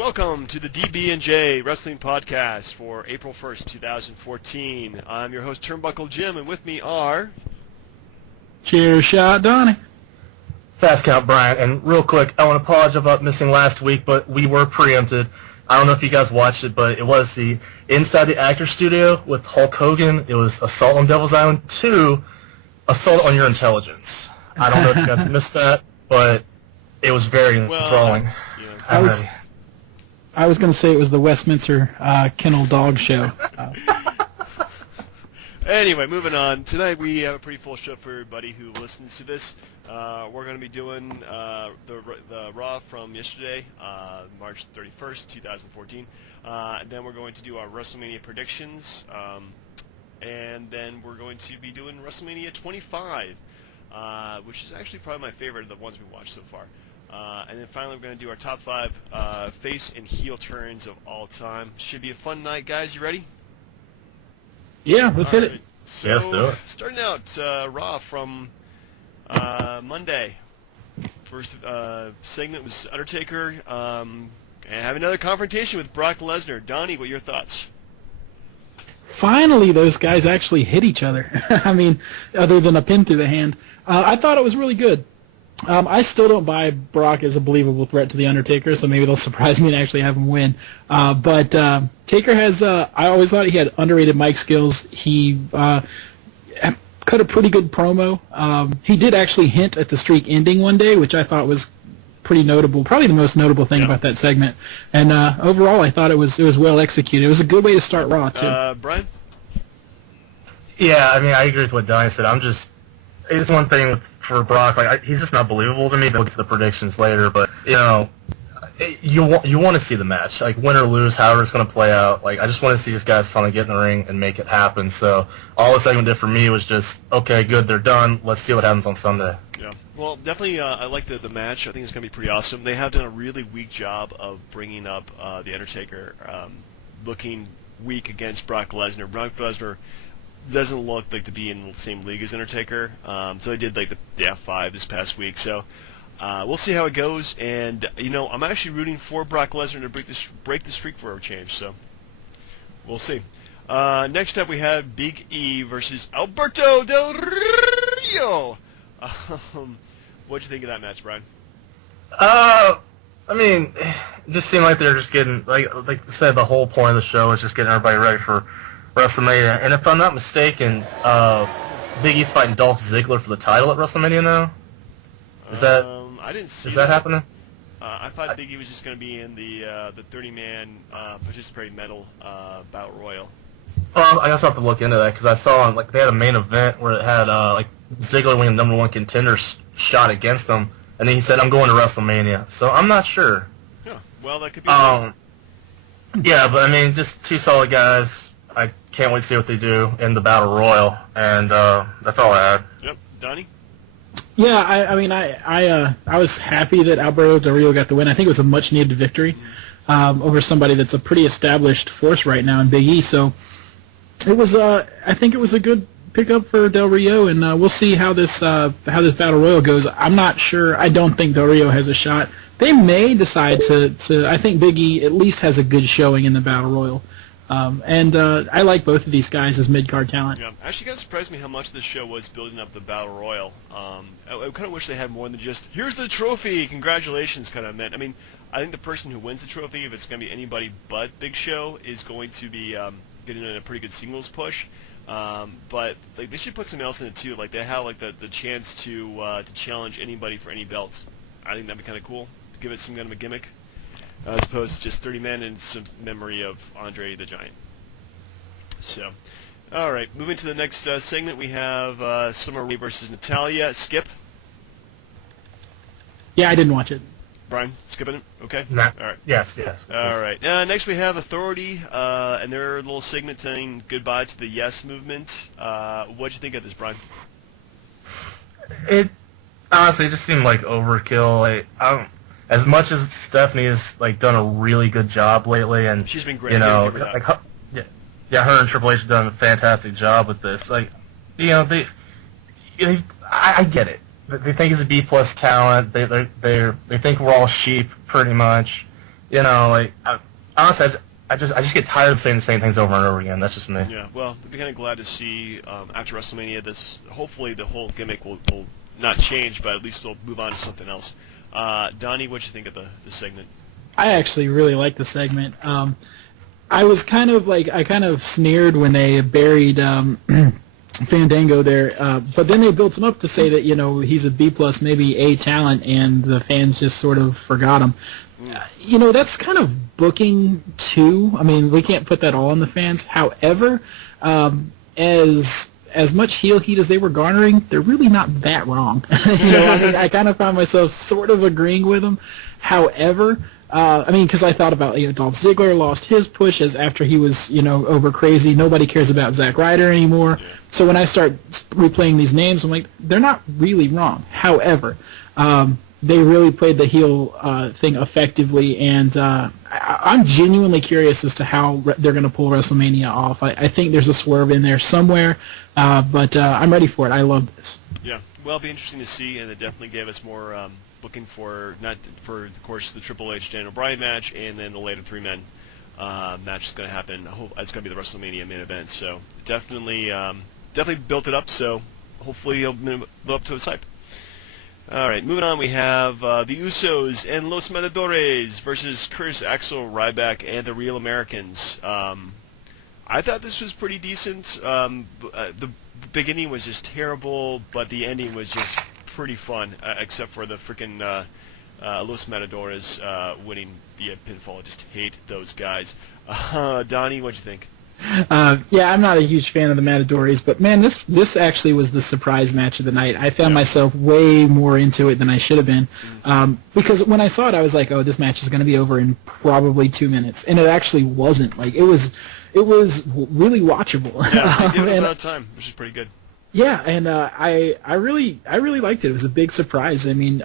Welcome to the DB&J Wrestling Podcast for April 1st, 2014. I'm your host, Turnbuckle Jim, and with me are... Cheers shot, Donnie. Fast Count Brian, and real quick, I want to apologize about missing last week, but we were preempted. I don't know if you guys watched it, but it was the Inside the Actor Studio with Hulk Hogan. It was Assault on Devil's Island 2, Assault on Your Intelligence. I don't know if you guys missed that, but it was very enthralling. I was going to say it was the Westminster Kennel Dog Show. Anyway, moving on. Tonight we have a pretty full show for everybody who listens to this. We're going to be doing the Raw from yesterday, March 31st, 2014. And then we're going to do our WrestleMania predictions. And then we're going to be doing WrestleMania 25, which is actually probably my favorite of the ones we watched so far. And then finally we're going to do our top 5 face and heel turns of all time. Should be a fun night, guys. You ready? Yeah, let's hit it. So, let's do it. Starting out, Raw from Monday. First segment was Undertaker, and have another confrontation with Brock Lesnar. Donnie, what are your thoughts? Finally, those guys actually hit each other. I mean, other than a pin through the hand. I thought it was really good. I still don't buy Brock as a believable threat to The Undertaker, so maybe they'll surprise me and actually have him win. But Taker has, I always thought he had underrated mic skills. He cut a pretty good promo. He did actually hint at the streak ending one day, which I thought was pretty notable, probably the most notable thing about that segment. And overall, I thought it was well executed. It was a good way to start Raw, too. Brian? Yeah, I mean, I agree with what Donnie said. It's one thing for Brock, he's just not believable to me. We'll get to the predictions later, but, you want to see the match. Win or lose, however it's going to play out. I just want to see these guys finally get in the ring and make it happen. So all the segment did for me was just, okay, good, they're done. Let's see what happens on Sunday. Yeah, well, definitely I like the match. I think it's going to be pretty awesome. They have done a really weak job of bringing up The Undertaker, looking weak against Brock Lesnar. Brock Lesnar doesn't look like to be in the same league as Undertaker. So they did the F5 this past week. So we'll see how it goes. And I'm actually rooting for Brock Lesnar to break the streak for a change. So we'll see. Next up we have Big E versus Alberto Del Rio. What'd you think of that match, Brian? I mean, it just seemed like they're just getting like I said, the whole point of the show is just getting everybody ready for WrestleMania, and if I'm not mistaken, Big E's fighting Dolph Ziggler for the title at WrestleMania now. Is that? I didn't see. Is that happening? I thought Big E was just going to be in the 30-man participating medal battle royal. Well, I guess I'll have to look into that because I saw on they had a main event where it had Ziggler winning the #1 contender shot against him, and then he said, "I'm going to WrestleMania." So I'm not sure. Yeah, well, that could be. Yeah, but I mean, just two solid guys. I can't wait to see what they do in the Battle Royal, and that's all I had. Yep, Donnie? Yeah, I was happy that Alberto Del Rio got the win. I think it was a much-needed victory over somebody that's a pretty established force right now in Big E. So it was, I think it was a good pickup for Del Rio, and we'll see how this Battle Royal goes. I'm not sure. I don't think Del Rio has a shot. They may decide to. I think Big E at least has a good showing in the Battle Royal. And I like both of these guys as mid-card talent. Yeah, actually, kind of surprised me how much this show was building up the Battle Royal. I kind of wish they had more than just, here's the trophy, congratulations, kind of meant. I mean, I think the person who wins the trophy, if it's going to be anybody but Big Show, is going to be getting a pretty good singles push. But they should put something else in it, too. They have the chance to challenge anybody for any belts. I think that'd be kind of cool. Give it some kind of a gimmick. As opposed to just 30 men and some memory of Andre the Giant. So, all right, moving to the next segment, we have Summer Rae versus Natalya. Skip? Yeah, I didn't watch it. Brian, skipping it? Okay? Nah. All right. Yes. All right. Next we have Authority and their little segment saying goodbye to the Yes Movement. What'd you think of this, Brian? It honestly just seemed like overkill. As much as Stephanie has done a really good job lately, and she's been great. Her and Triple H have done a fantastic job with this. I get it. They think he's a B+ talent. They think we're all sheep, pretty much. Honestly, I just get tired of saying the same things over and over again. That's just me. Yeah, well, I'd be kind of glad to see after WrestleMania, hopefully the whole gimmick will not change, but at least we'll move on to something else. Donnie, what'd you think of the segment? I actually really liked the segment. I was kind of sneered when they buried Fandango there, but then they built him up to say that he's a B plus, maybe A talent, and the fans just sort of forgot him. That's kind of booking too. I mean, we can't put that all on the fans. However, as much heel heat as they were garnering, they're really not that wrong. I kind of found myself sort of agreeing with them. However, because I thought about Dolph Ziggler lost his push after he was over crazy. Nobody cares about Zack Ryder anymore. Yeah. So when I start replaying these names, I'm like, they're not really wrong. However, they really played the heel thing effectively, and I'm genuinely curious as to how they're going to pull WrestleMania off. I think there's a swerve in there somewhere, but I'm ready for it. I love this. Yeah, well, it'll be interesting to see, and it definitely gave us more looking for, not for, of course, the Triple H Dan O'Brien match, and then the later three-man match is going to happen. I hope it's going to be the WrestleMania main event, so definitely built it up, so hopefully it'll live up to its hype. All right, moving on, we have the Usos and Los Matadores versus Curtis Axel, Ryback, and the Real Americans. I thought this was pretty decent. The beginning was just terrible, but the ending was just pretty fun, except for the freaking Los Matadores winning via pinfall. I just hate those guys. Donnie, what'd you think? Yeah, I'm not a huge fan of the Matadores, but man, this actually was the surprise match of the night. I found myself way more into it than I should have been, because when I saw it, I was like, oh, this match is going to be over in probably 2 minutes, and it actually wasn't. Like, it was really watchable. Yeah, they did it without time, which is pretty good. Yeah, and I really liked it. It was a big surprise. I mean,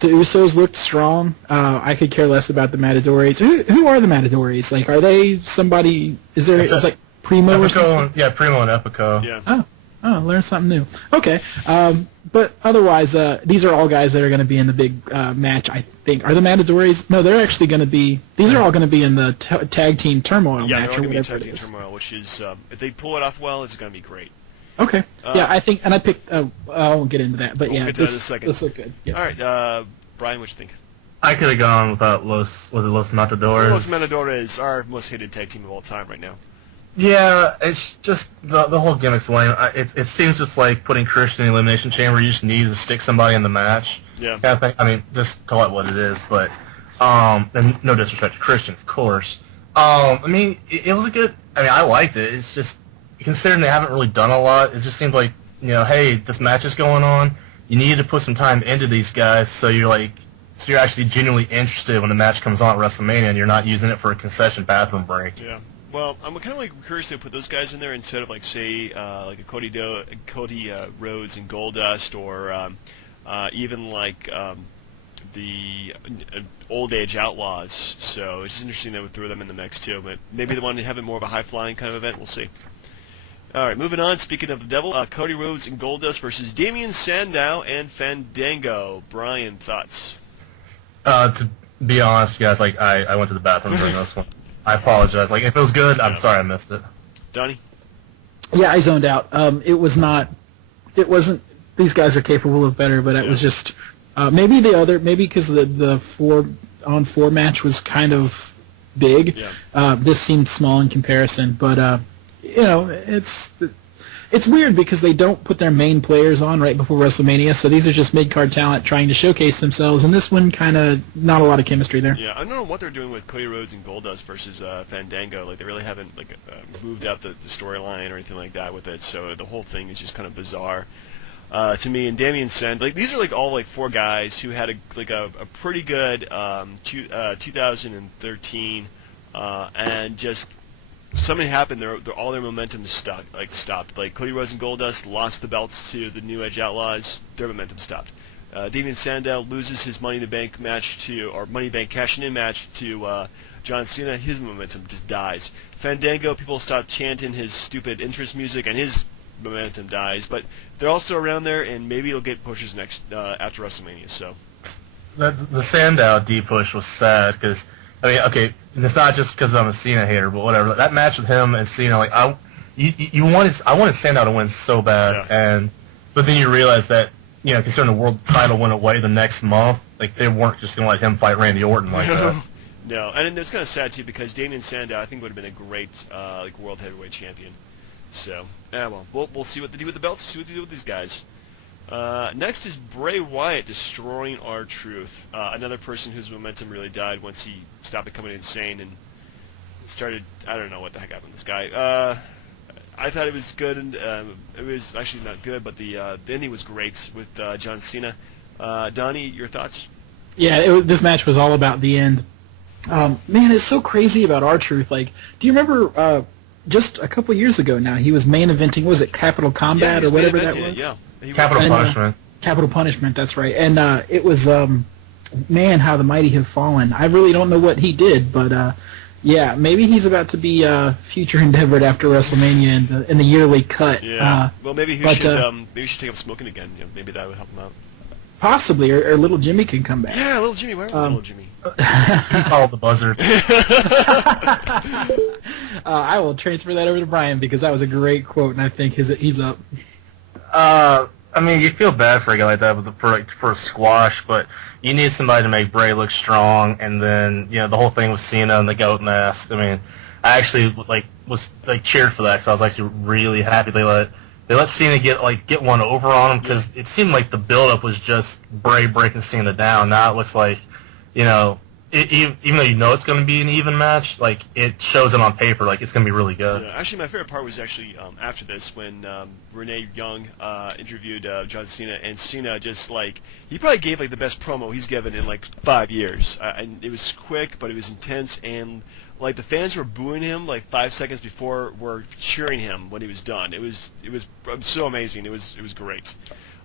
the Usos looked strong. I could care less about the Matadores. Who are the Matadores? Like, are they somebody? Is there? It's like Primo or something? Yeah, Primo and Epico. Yeah. Oh, learned something new. Okay. But otherwise, these are all guys that are going to be in the big match, I think. Are the Matadores? No, they're actually going to be. These are all going to be in the tag team turmoil yeah, match. they're all going to be whatever tag team it is. turmoil, which is if they pull it off well, it's going to be great. Okay. Yeah, I think, and I picked. I won't get into that, but we'll yeah, get to that in a second. This looked good. Yeah. All right, Brian, what you think? I could have gone without Los Matadores. Los Matadores, our most hated tag team of all time right now. Yeah, it's just the whole gimmick's lame. It seems just like putting Christian in the Elimination Chamber. You just need to stick somebody in the match. Yeah. Kind of thing. I mean, just call it what it is. But and no disrespect to Christian, of course. I mean, it was a good. I mean, I liked it. It's just considering they haven't really done a lot. It just seemed like hey, this match is going on. You need to put some time into these guys, so you're actually genuinely interested when the match comes on at WrestleMania, and you're not using it for a concession bathroom break. Yeah. Well, I'm kind of curious to put those guys in there instead of say like a Cody Rhodes and Goldust, or even like the Old Age Outlaws. So it's just interesting that we throw them in the mix too. But maybe they want to have it more of a high flying kind of event. We'll see. All right, moving on. Speaking of the devil, Cody Rhodes and Goldust versus Damien Sandow and Fandango. Brian, thoughts? To be honest, guys, I went to the bathroom during this one. I apologize. If it was good, I'm sorry I missed it. Donnie? Yeah, I zoned out. It wasn't. These guys are capable of better, but it was just maybe because the 4-on-4 match was kind of big. Yeah. This seemed small in comparison, but it's weird because they don't put their main players on right before WrestleMania, so these are just mid-card talent trying to showcase themselves, and this one kind of not a lot of chemistry there. Yeah, I don't know what they're doing with Cody Rhodes and Goldust versus Fandango. They really haven't moved out the storyline or anything like that with it, so the whole thing is just kind of bizarre to me. And Damien Sandow, these are all four guys who had a pretty good 2013, and just something happened. All their momentum stopped. Cody Rhodes and Goldust lost the belts to the New Age Outlaws. Their momentum stopped. Damien Sandow loses his Money in the Bank match or Money in the Bank cashing in match to John Cena. His momentum just dies. Fandango, people stop chanting his stupid entrance music, and his momentum dies. But they're all still around there, and maybe he'll get pushes next after WrestleMania. So the Sandow D push was sad because I mean, okay, and it's not just because I'm a Cena hater, but whatever. That match with him and Cena, like I wanted Sandow to win so bad, but then you realize that, considering the world title went away the next month, like they weren't just gonna let him fight Randy Orton like that. No, and it's kind of sad too because Damien Sandow I think would have been a great world heavyweight champion. So we'll see what they do with the belts. See what they do with these guys. Next is Bray Wyatt destroying R-Truth, another person whose momentum really died once he stopped becoming insane and started. I don't know what the heck happened to this guy. I thought it was good, and it was actually not good, but the ending was great with John Cena. Donnie, your thoughts? Yeah, this match was all about the end. Man, it's so crazy about R-Truth. Like, do you remember just a couple years ago now, he was main eventing, was it Capital Combat or whatever that was? Yeah. Capital Punishment. Capital Punishment, that's right. And it was, man, how the mighty have fallen. I really don't know what he did, but yeah, maybe he's about to be future endeavored after WrestleMania in the yearly cut. Yeah. Well, maybe he should take up smoking again. Maybe that would help him out. Possibly, or Little Jimmy can come back. Yeah, Little Jimmy. Where was Little Jimmy? He called the buzzards. I will transfer that over to Brian because that was a great quote, and I think he's up. I mean, you feel bad for a guy like that for a squash, but you need somebody to make Bray look strong, and then the whole thing with Cena and the goat mask. I mean, I actually was cheered for that because I was actually really happy they let Cena get one over on him because it seemed like the build-up was just Bray breaking Cena down. Now it looks like, even though it's going to be an even match, it shows it on paper it's going to be really good. Yeah, actually, my favorite part was actually after this when Renee Young interviewed John Cena, and Cena just he probably gave the best promo he's given in 5 years, and it was quick, but it was intense, and the fans were booing him 5 seconds before were cheering him when he was done. It was so amazing. It was great.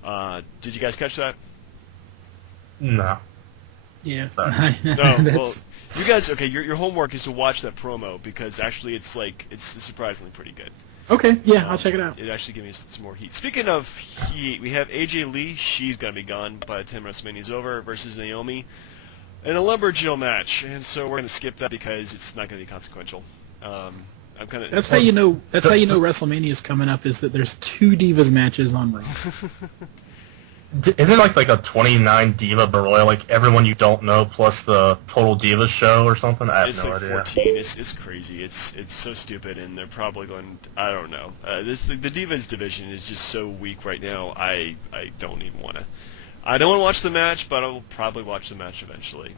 Did you guys catch that? No. Yeah. No. Well, you guys, okay. Your homework is to watch that promo because actually it's surprisingly pretty good. Okay. Yeah, I'll check it out. It actually gave me some more heat. Speaking of heat, we have AJ Lee. She's gonna be gone by the time WrestleMania's over versus Naomi in a Lumberjill match, and so we're gonna skip that because it's not gonna be consequential. I'm kind of. That's how you know. That's how you know WrestleMania is coming up. Is that there's 2 Divas matches on Raw. Isn't it a 29 Diva Baroil, everyone you don't know plus the Total Divas show or something? I have no idea. 14. It's crazy. It's so stupid, and they're probably going. I don't know. The Divas division is just so weak right now. I don't even want to. I don't want to watch the match, but I will probably watch the match eventually.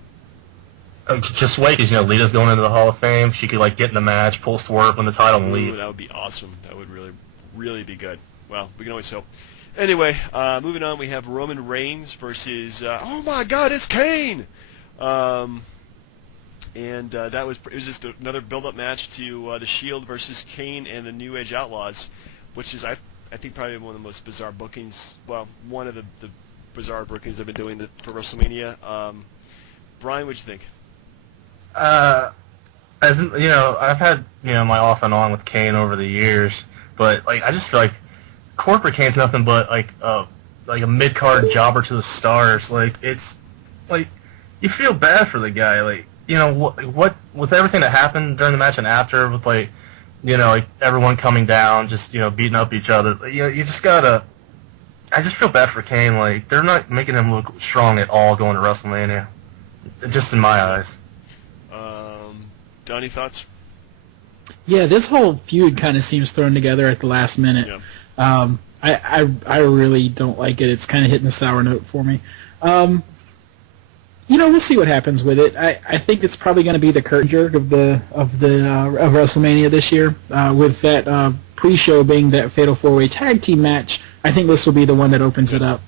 Just wait, because Lita's going into the Hall of Fame. She could get in the match, pull Swerve, win the title, and leave. That would be awesome. That would really, really be good. Well, we can always hope. Anyway, moving on, we have Roman Reigns versus, oh my God, it's Kane! And it was just another build-up match to the Shield versus Kane and the New Age Outlaws, which is, I think, probably one of the most bizarre bookings, well, one of the bizarre bookings I've been doing for WrestleMania. Brian, what'd you think? I've had, my off and on with Kane over the years, but, I just feel like Corporate Kane's nothing but a mid-card jobber to the stars. It's you feel bad for the guy. What with everything that happened during the match and after with everyone coming down, just beating up each other. You just gotta. I just feel bad for Kane. They're not making him look strong at all going to WrestleMania. Just in my eyes. Donnie, thoughts? Yeah, this whole feud kind of seems thrown together at the last minute. Yeah. I really don't like it. It's kind of hitting a sour note for me. We'll see what happens with it. I think it's probably going to be the curtain jerk of WrestleMania this year. With that pre-show being that Fatal 4-Way Tag Team match, I think this will be the one that opens it up.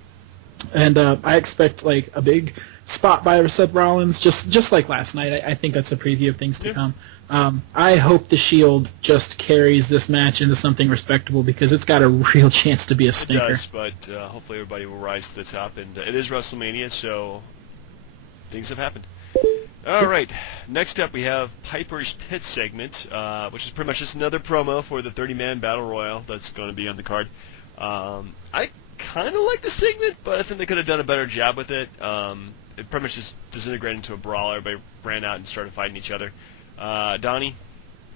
And I expect a big spot by Seth Rollins, just like last night. I think that's a preview of things to come. I hope the Shield just carries this match into something respectable because it's got a real chance to be a stinker. It does, but hopefully everybody will rise to the top. And it is WrestleMania, so things have happened. All right, next up we have Piper's Pit segment, which is pretty much just another promo for the 30-man Battle Royal that's going to be on the card. I kind of like the segment, but I think they could have done a better job with it. it pretty much just disintegrated into a brawl. Everybody ran out and started fighting each other. Donnie,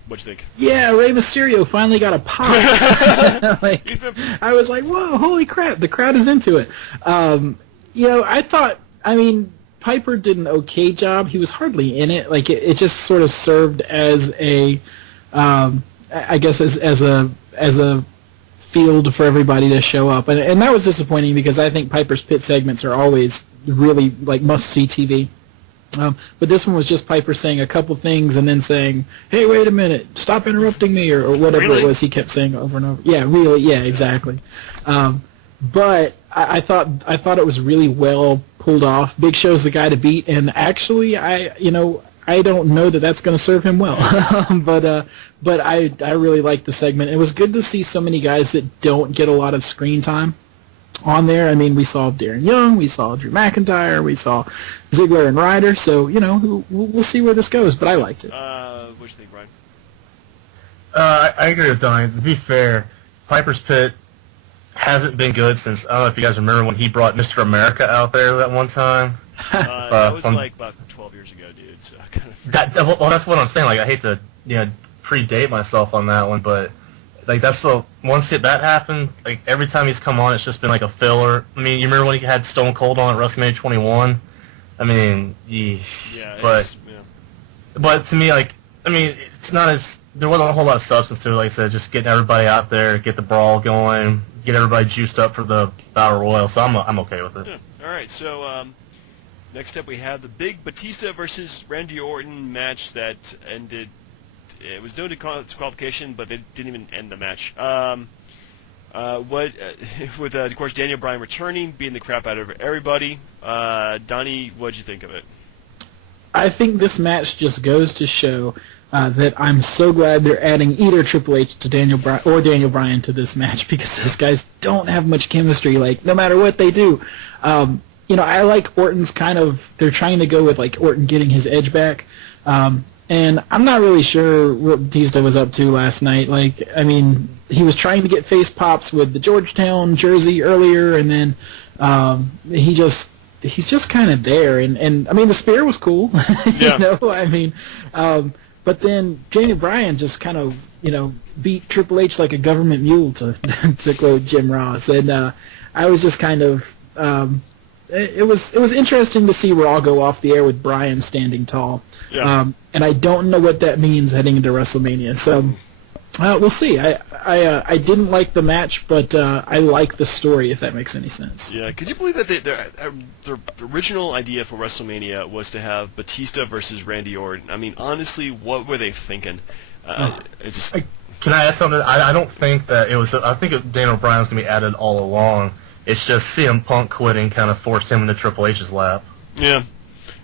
what'd you think? Yeah, Rey Mysterio finally got a pop. Like, I was like, whoa, holy crap, the crowd is into it. I mean, Piper did an okay job. He was hardly in it. Like, it just sort of served as a, I guess, as a field for everybody to show up. And that was disappointing because I think Piper's pit segments are always really, like, must-see TV. But this one was just Piper saying a couple things and then saying, hey, wait a minute, stop interrupting me, or whatever Really? it was he kept saying over and over. Yeah, really, yeah, exactly. But I thought it was really well pulled off. Big Show's the guy to beat, and actually, I don't know that that's going to serve him well. But I really liked the segment. It was good to see so many guys that don't get a lot of screen time on there. I mean, we saw Darren Young, we saw Drew McIntyre, we saw Ziggler and Ryder. So we'll see where this goes. But I liked it. What do you think, Brian? I agree with Donnie. To be fair, Piper's Pit hasn't been good since, I don't know if you guys remember when he brought Mr. America out there that one time. That was like about 12 years ago, dude. So kind of. Well, that's what I'm saying. Like, I hate to predate myself on that one, but like that's the once that happened. Like every time he's come on, it's just been like a filler. I mean, you remember when he had Stone Cold on at WrestleMania 21? I mean, but to me, like, I mean, it's not as there wasn't a whole lot of substance to it. Like I said, just getting everybody out there, get the brawl going, get everybody juiced up for the Battle Royal. So I'm okay with it. Yeah. All right, so next up we have the big Batista versus Randy Orton match that ended. It was no disqualification, but they didn't even end the match. With of course Daniel Bryan returning, beating the crap out of everybody. Donnie, what'd you think of it? I think this match just goes to show that I'm so glad they're adding either Triple H to Daniel Bryan to this match, because those guys don't have much chemistry. Like, no matter what they do. I like Orton's they're trying to go with like Orton getting his edge back. And I'm not really sure what Batista was up to last night. Like, I mean, he was trying to get face pops with the Georgetown jersey earlier, and then he's just kind of there. And I mean, the spear was cool, Yeah. I mean, but then Daniel Bryan just kind of beat Triple H like a government mule, to quote Jim Ross, and I was just kind of. It was interesting to see Raw go off the air with Bryan standing tall. Yeah. And I don't know what that means heading into WrestleMania. So we'll see. I didn't like the match, but I like the story, if that makes any sense. Yeah. Could you believe that their original idea for WrestleMania was to have Batista versus Randy Orton? I mean, honestly, what were they thinking? It's just. Can I add something? I don't think that it was. I think Daniel Bryan was going to be added all along. It's just CM Punk quitting kind of forced him into Triple H's lap. Yeah.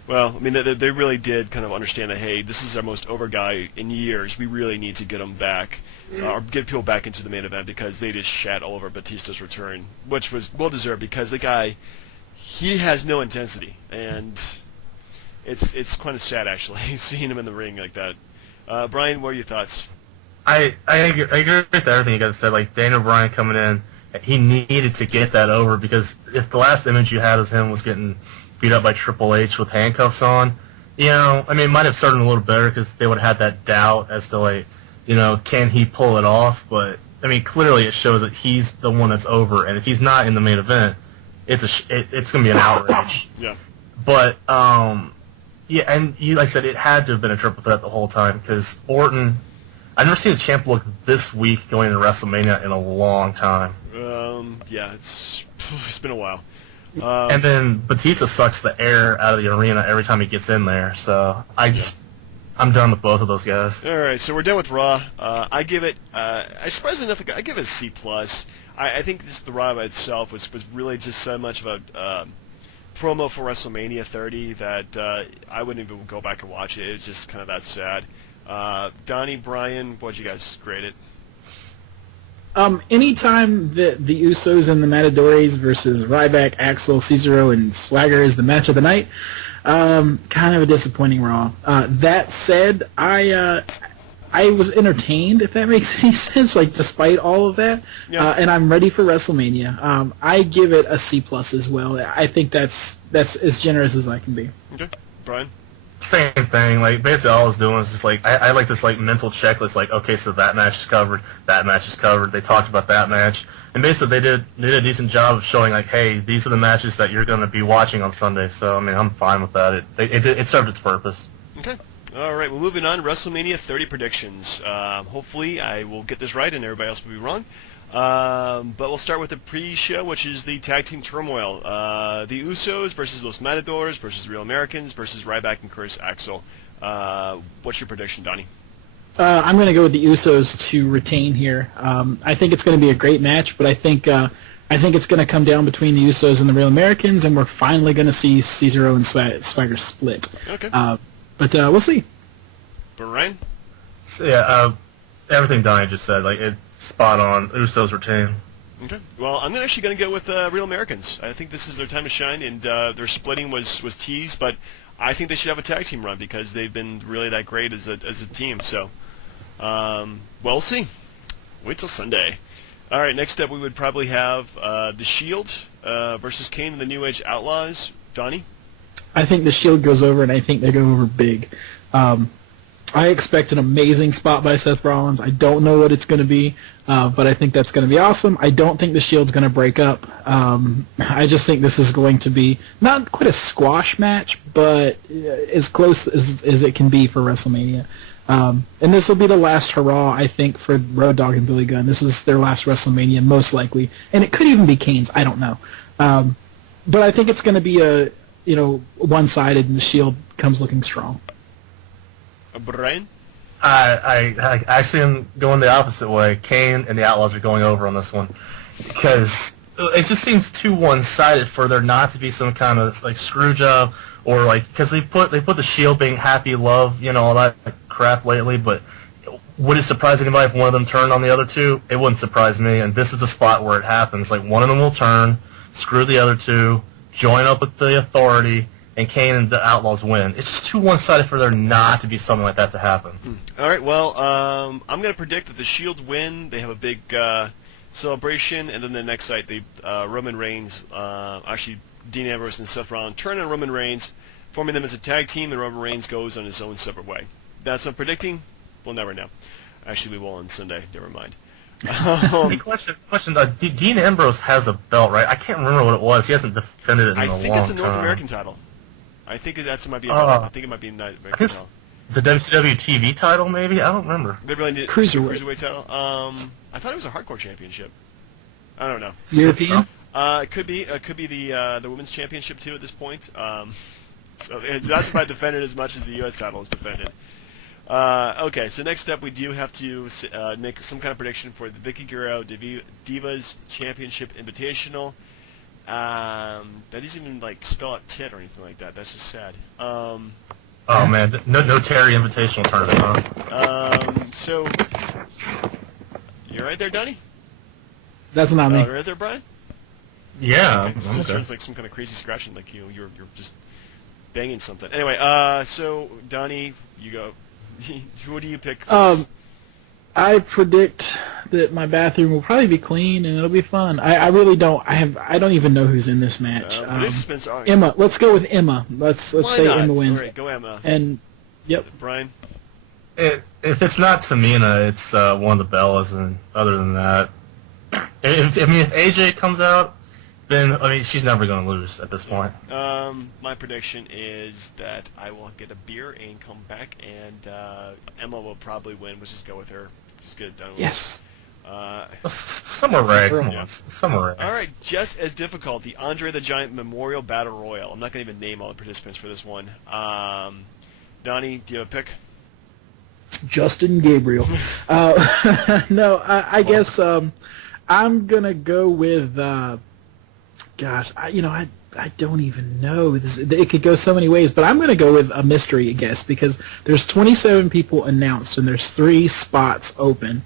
Well, I mean, they really did kind of understand that, hey, this is our most over guy in years. We really need to get him back, or get people back into the main event, because they just shat all over Batista's return, which was well-deserved, because the guy, he has no intensity, and it's kind of sad, actually, seeing him in the ring like that. Brian, what are your thoughts? I agree with everything you guys said. Like, Daniel Bryan coming in, he needed to get that over, because if the last image you had of him was getting beat up by Triple H with handcuffs on, I mean, it might have started a little better because they would have had that doubt as to, like, can he pull it off? But, I mean, clearly it shows that he's the one that's over, and if he's not in the main event, it's going to be an outrage. Yeah. But, yeah, and like I said, it had to have been a triple threat the whole time, because Orton, I've never seen a champ look this weak going into WrestleMania in a long time. Yeah, it's been a while. And then Batista sucks the air out of the arena every time he gets in there. So I'm done with both of those guys. All right, so we're done with Raw. I give it, surprisingly enough, I give it a C+. I think the Raw by itself was really just so much of a promo for WrestleMania 30 that I wouldn't even go back and watch it. It's just kind of that sad. Donnie, Brian, what'd you guys grade it? Anytime that the Usos and the Matadores versus Ryback, Axel, Cesaro, and Swagger is the match of the night, kind of a disappointing Raw. That said, I I was entertained, if that makes any sense, like despite all of that. Yeah. And I'm ready for WrestleMania. I give it a C+ as well. I think that's as generous as I can be. Okay, Brian. Same thing. Like basically, all I was doing was just like I like this like mental checklist. Like, okay, so that match is covered. That match is covered. They talked about that match, and basically they did a decent job of showing like, hey, these are the matches that you're going to be watching on Sunday. So I mean, I'm fine with that. It served its purpose. Okay. All right. Well, moving on. WrestleMania 30 predictions. Hopefully, I will get this right, and everybody else will be wrong. But we'll start with the pre-show, which is the tag team turmoil. The Usos versus Los Matadors versus Real Americans versus Ryback and Curtis Axel. What's your prediction, Donnie? I'm going to go with the Usos to retain here. I think it's going to be a great match, but I think it's going to come down between the Usos and the Real Americans, and we're finally going to see Cesaro and Swagger split. Okay. But we'll see. Brian? So, yeah, everything Donnie just said, like it's spot on. Usos retain. Okay. Well, I'm actually going to go with Real Americans. I think this is their time to shine, and their splitting was teased, but I think they should have a tag team run because they've been really that great as a team. So, we'll see. Wait till Sunday. All right. Next up, we would probably have the Shield versus Kane and the New Age Outlaws. Donnie? I think the Shield goes over, and I think they go over big. I expect an amazing spot by Seth Rollins. I don't know what it's going to be, but I think that's going to be awesome. I don't think the Shield's going to break up. I just think this is going to be not quite a squash match, but as close as it can be for WrestleMania. And this will be the last hurrah, I think, for Road Dogg and Billy Gunn. This is their last WrestleMania, most likely. And it could even be Kane's. I don't know. But I think it's going to be one-sided, and the Shield comes looking strong. Brian? I actually am going the opposite way. Kane and the Outlaws are going over on this one because it just seems too one-sided for there not to be some kind of like screw job or like because they put the Shield being happy, love, all that crap lately. But would it surprise anybody if one of them turned on the other two? It wouldn't surprise me. And this is the spot where it happens. Like one of them will turn, screw the other two, join up with the Authority, and Kane and the Outlaws win. It's just too one-sided for there not to be something like that to happen. All right, well, I'm going to predict that the Shield win. They have a big celebration, and then the next night, Roman Reigns, actually Dean Ambrose and Seth Rollins turn on Roman Reigns, forming them as a tag team, and Roman Reigns goes on his own separate way. That's what I'm predicting. We'll never know. Actually, we will on Sunday. Never mind. Hey, question. Dean Ambrose has a belt, right? I can't remember what it was. He hasn't defended it in a long time. I think it's a North American title. I think that might be. I think it might be a North American title. The WCW TV title, maybe? I don't remember. They really need cruiserweight title. I thought it was a hardcore championship. I don't know. European? It could be. It could be the women's championship too at this point. So that's about defended as much as the U.S. title is defended. Okay, so next up we do have to make some kind of prediction for the Vicky Guerrero Divas Championship Invitational. That doesn't even like spell out tit or anything like that. That's just sad. Oh man, no Terry Invitational tournament. Huh? So you're right there, Donnie? That's not me. Right there, Brian? Yeah. Okay. So it sounds like some kind of crazy scratching, like you're just banging something. Anyway, so Donnie, you go. What do you pick? I predict that my bathroom will probably be clean and it'll be fun. I really don't. I don't even know who's in this match. Emma. Let's go with Emma. Let's say not? Emma wins. All right, go Emma. And yep. Brian. If it's not Tamina, it's one of the Bellas, and other than that, if AJ comes out, then she's never going to lose at this point. My prediction is that I will get a beer and come back, and Emma will probably win. Let's just go with her. Just get it done with. Yes. Summer Rae, come on. Summer Rae. All right, just as difficult, the Andre the Giant Memorial Battle Royal. I'm not going to even name all the participants for this one. Donnie, do you have a pick? Justin Gabriel. No, I guess I'm going to go with... I don't even know. It could go so many ways, but I'm going to go with a mystery guest because there's 27 people announced and there's 3 spots open.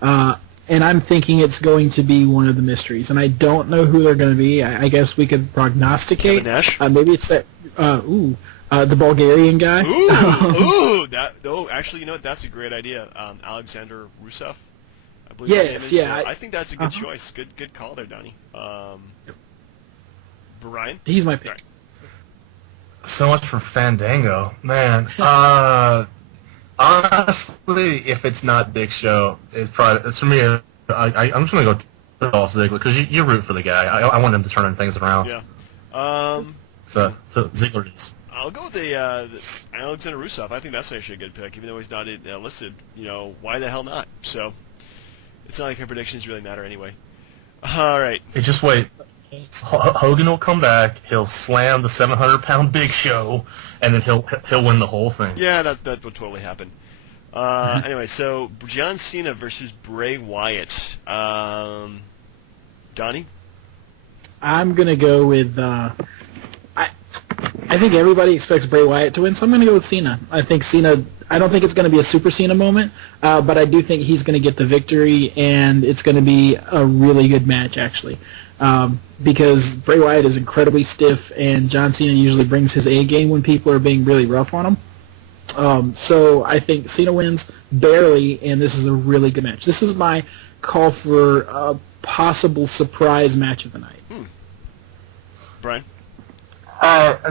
And I'm thinking it's going to be one of the mysteries. And I don't know who they're going to be. I guess we could prognosticate. Kevin Nash? Maybe it's that... The Bulgarian guy. Actually, you know what? That's a great idea. Alexander Rusev, I believe his name is. Yeah. So I think that's a good choice. Good call there, Donnie. Brian? He's my pick. Right. So much for Fandango, man. Honestly, if it's not Big Show, it's for me. I'm just gonna go Dolph Ziggler because you root for the guy. I want him to turn things around. Yeah. So Ziggler it is. I'll go with the Alexander Rusev. I think that's actually a good pick, even though he's not listed. You know, why the hell not? So it's not like our predictions really matter anyway. All right. Hey, just wait. Hogan will come back. He'll slam the 700-pound Big Show, and then he'll win the whole thing. Yeah, that would totally happen. Anyway, so John Cena versus Bray Wyatt. Donnie? I'm gonna go with. I think everybody expects Bray Wyatt to win, so I'm gonna go with Cena. I think Cena. I don't think it's gonna be a Super Cena moment, but I do think he's gonna get the victory, and it's gonna be a really good match actually. Because Bray Wyatt is incredibly stiff, and John Cena usually brings his A game when people are being really rough on him. So I think Cena wins barely, and this is a really good match. This is my call for a possible surprise match of the night. Brian?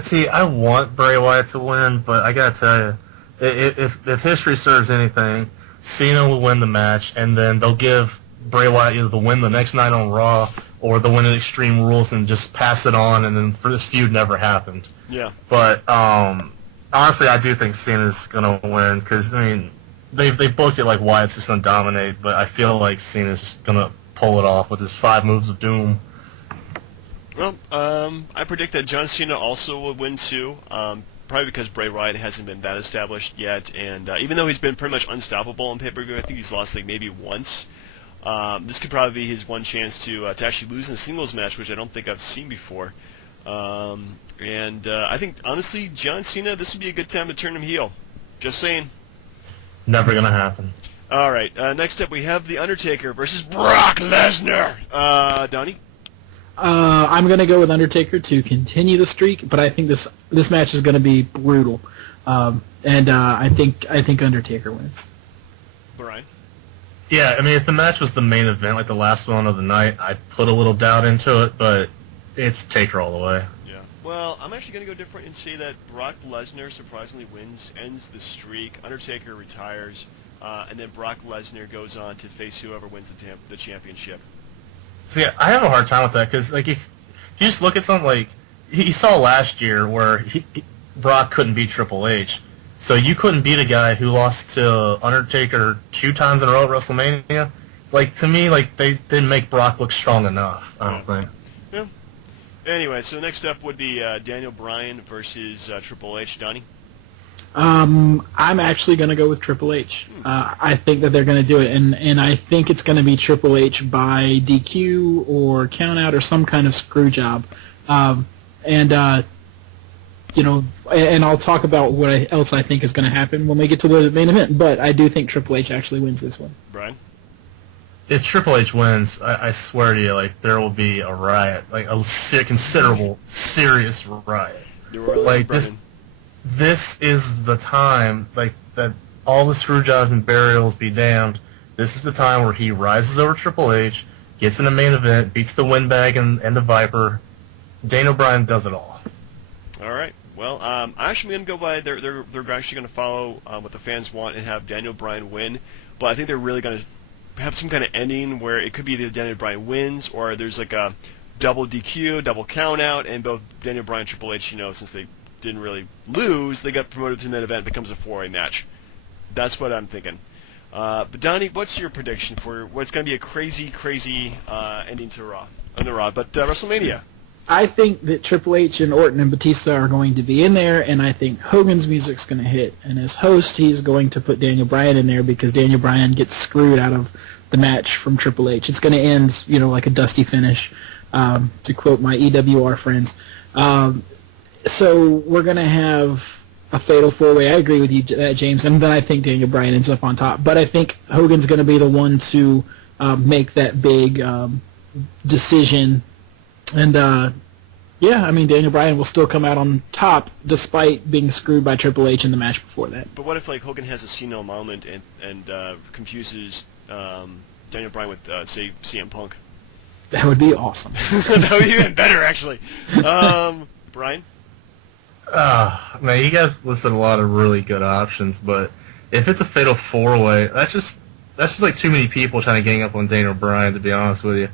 See, I want Bray Wyatt to win, but I gotta tell you, if history serves anything, Cena will win the match, and then they'll give Bray Wyatt either the win the next night on Raw or the win at Extreme Rules and just pass it on, and then for this feud never happened. Yeah. But honestly, I do think Cena's gonna win because I mean they booked it like Wyatt's just gonna dominate, but I feel like Cena's just gonna pull it off with his 5 moves of doom. Well, I predict that John Cena also will win too. Probably because Bray Wyatt hasn't been that established yet, and even though he's been pretty much unstoppable on pay-per-view, I think he's lost like maybe once. This could probably be his one chance to actually lose in a singles match, which I don't think I've seen before. I think, honestly, John Cena, this would be a good time to turn him heel. Just saying. Never gonna happen. All right, next up we have The Undertaker versus Brock Lesnar. Donnie? I'm going to go with Undertaker to continue the streak, but I think this match is going to be brutal. I think Undertaker wins. Brian? Yeah, I mean, if the match was the main event, like the last one of the night, I'd put a little doubt into it, but it's Taker all the way. Yeah. Well, I'm actually going to go different and say that Brock Lesnar surprisingly wins, ends the streak, Undertaker retires, and then Brock Lesnar goes on to face whoever wins the championship. See, I have a hard time with that because, like, if you just look at something like you saw last year where Brock couldn't beat Triple H, so you couldn't beat a guy who lost to Undertaker 2 times in a row at WrestleMania. Like, to me, like they didn't make Brock look strong enough. I don't think. Yeah. Anyway, so next up would be Daniel Bryan versus Triple H. Donnie? I'm actually going to go with Triple H. I think that they're going to do it, and I think it's going to be Triple H by DQ or count out or some kind of screw job. And I'll talk about what else I think is going to happen when we get to the main event. But I do think Triple H actually wins this one. Brian? If Triple H wins, I swear to you, like there will be a riot, like a considerable, serious riot. Like this is the time, like that. All the screw jobs and burials be damned. This is the time where he rises over Triple H, gets in the main event, beats the windbag and the Viper. Daniel Bryan does it all. All right. Well, I'm actually going to go by they're actually going to follow what the fans want and have Daniel Bryan win, but I think they're really going to have some kind of ending where it could be either Daniel Bryan wins or there's like a double DQ, double count out, and both Daniel Bryan and Triple H, since they didn't really lose, they got promoted to the main event. It becomes a 4-way match. That's what I'm thinking. But Donnie, what's your prediction for what's going to be a crazy ending to Raw? On the Raw, but WrestleMania. I think that Triple H and Orton and Batista are going to be in there, and I think Hogan's music's going to hit. And as host, he's going to put Daniel Bryan in there because Daniel Bryan gets screwed out of the match from Triple H. It's going to end, like a dusty finish, to quote my EWR friends. So we're going to have a fatal 4-way. I agree with you, James, and then I think Daniel Bryan ends up on top. But I think Hogan's going to be the one to make that big decision, and Yeah, I mean, Daniel Bryan will still come out on top despite being screwed by Triple H in the match before that. But what if like Hogan has a senile moment and confuses Daniel Bryan with say CM Punk? That would be awesome. That would be even better, actually. Brian? Man, you guys listed a lot of really good options, but if it's a fatal four-way, that's just like too many people trying to gang up on Daniel Bryan, to be honest with you.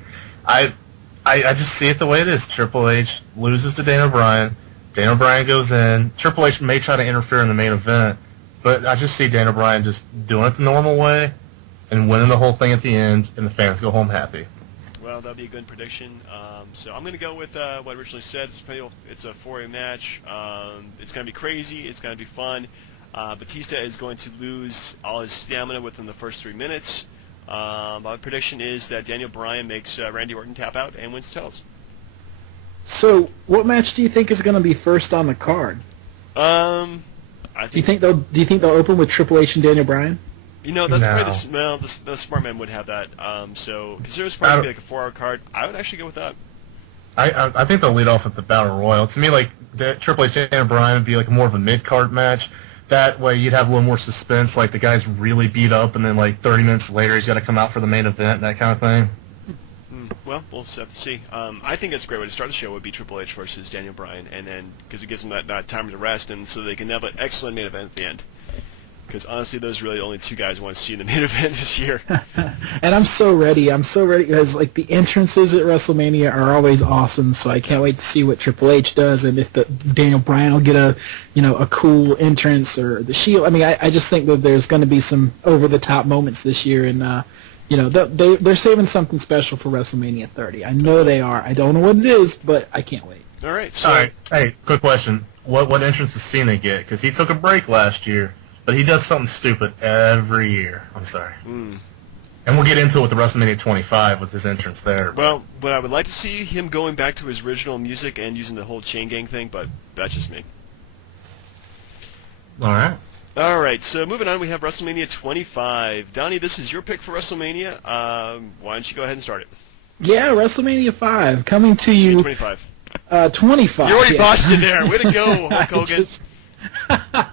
I just see it the way it is. Triple H loses to Daniel Bryan. Daniel Bryan goes in. Triple H may try to interfere in the main event, but I just see Daniel Bryan just doing it the normal way and winning the whole thing at the end, and the fans go home happy. Well, that'll be a good prediction. So I'm going to go with what I originally said. It's a four-way match. It's going to be crazy. It's going to be fun. Batista is going to lose all his stamina within the first 3 minutes. My prediction is that Daniel Bryan makes Randy Orton tap out and wins the titles. So, what match do you think is going to be first on the card? I think, Do you think they'll open with Triple H and Daniel Bryan? That's No. probably the smart man would have that. So consider this probably like a 4-hour card. I would actually go with that. I think they'll lead off with the Battle Royal. To me, like Triple H and Bryan would be like more of a mid-card match. That way, you'd have a little more suspense. Like the guy's really beat up, and then like 30 minutes later, he's got to come out for the main event, that kind of thing. Well, we'll just have to see. I think it's a great way to start the show would be Triple H versus Daniel Bryan, and then because it gives them that time to rest, and so they can have an excellent main event at the end. Because honestly, those are really the only two guys I want to see in the main event this year. And I'm so ready. Because like the entrances at WrestleMania are always awesome. So I can't wait to see what Triple H does, and if Daniel Bryan will get a cool entrance or the Shield. I mean, I just think that there's going to be some over the top moments this year, and they're saving something special for WrestleMania 30. I know they are. I don't know what it is, but I can't wait. All right. So, All right. Hey, quick question. What entrance does Cena get? Because he took a break last year. But he does something stupid every year. I'm sorry. And we'll get into it with the WrestleMania 25 with his entrance there. Well, I would like to see him going back to his original music and using the whole chain gang thing, but that's just me. All right. All right, so moving on, we have WrestleMania 25. Donnie, this is your pick for WrestleMania. Why don't you go ahead and start it? Yeah, WrestleMania 5 coming to you. 25. 25. You already yes. boshed it there. Way to go, Hulk Hogan.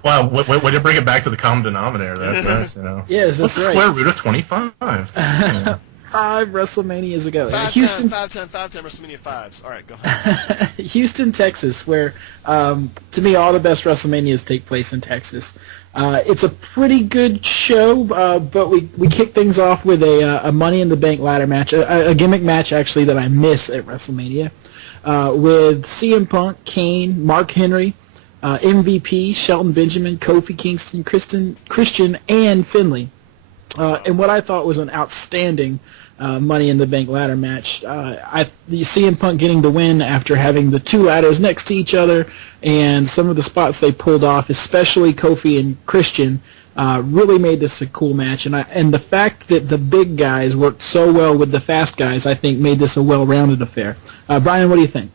Wow, way to bring it back to the common denominator. That's Yes, What's that's the right. square root of 25? 5 WrestleManias ago. 5 Houston, 10 WrestleMania 5s. All right, go ahead. Houston, Texas, where to me all the best WrestleManias take place in Texas. It's a pretty good show, but we kick things off with a Money in the Bank ladder match, a gimmick match actually that I miss at WrestleMania, with CM Punk, Kane, Mark Henry, MVP, Shelton Benjamin, Kofi Kingston, Christian, and Finlay. And what I thought was an outstanding Money in the Bank ladder match. The CM Punk getting the win after having the two ladders next to each other, and some of the spots they pulled off, especially Kofi and Christian, really made this a cool match. And the fact that the big guys worked so well with the fast guys, I think, made this a well-rounded affair. Brian, what do you think?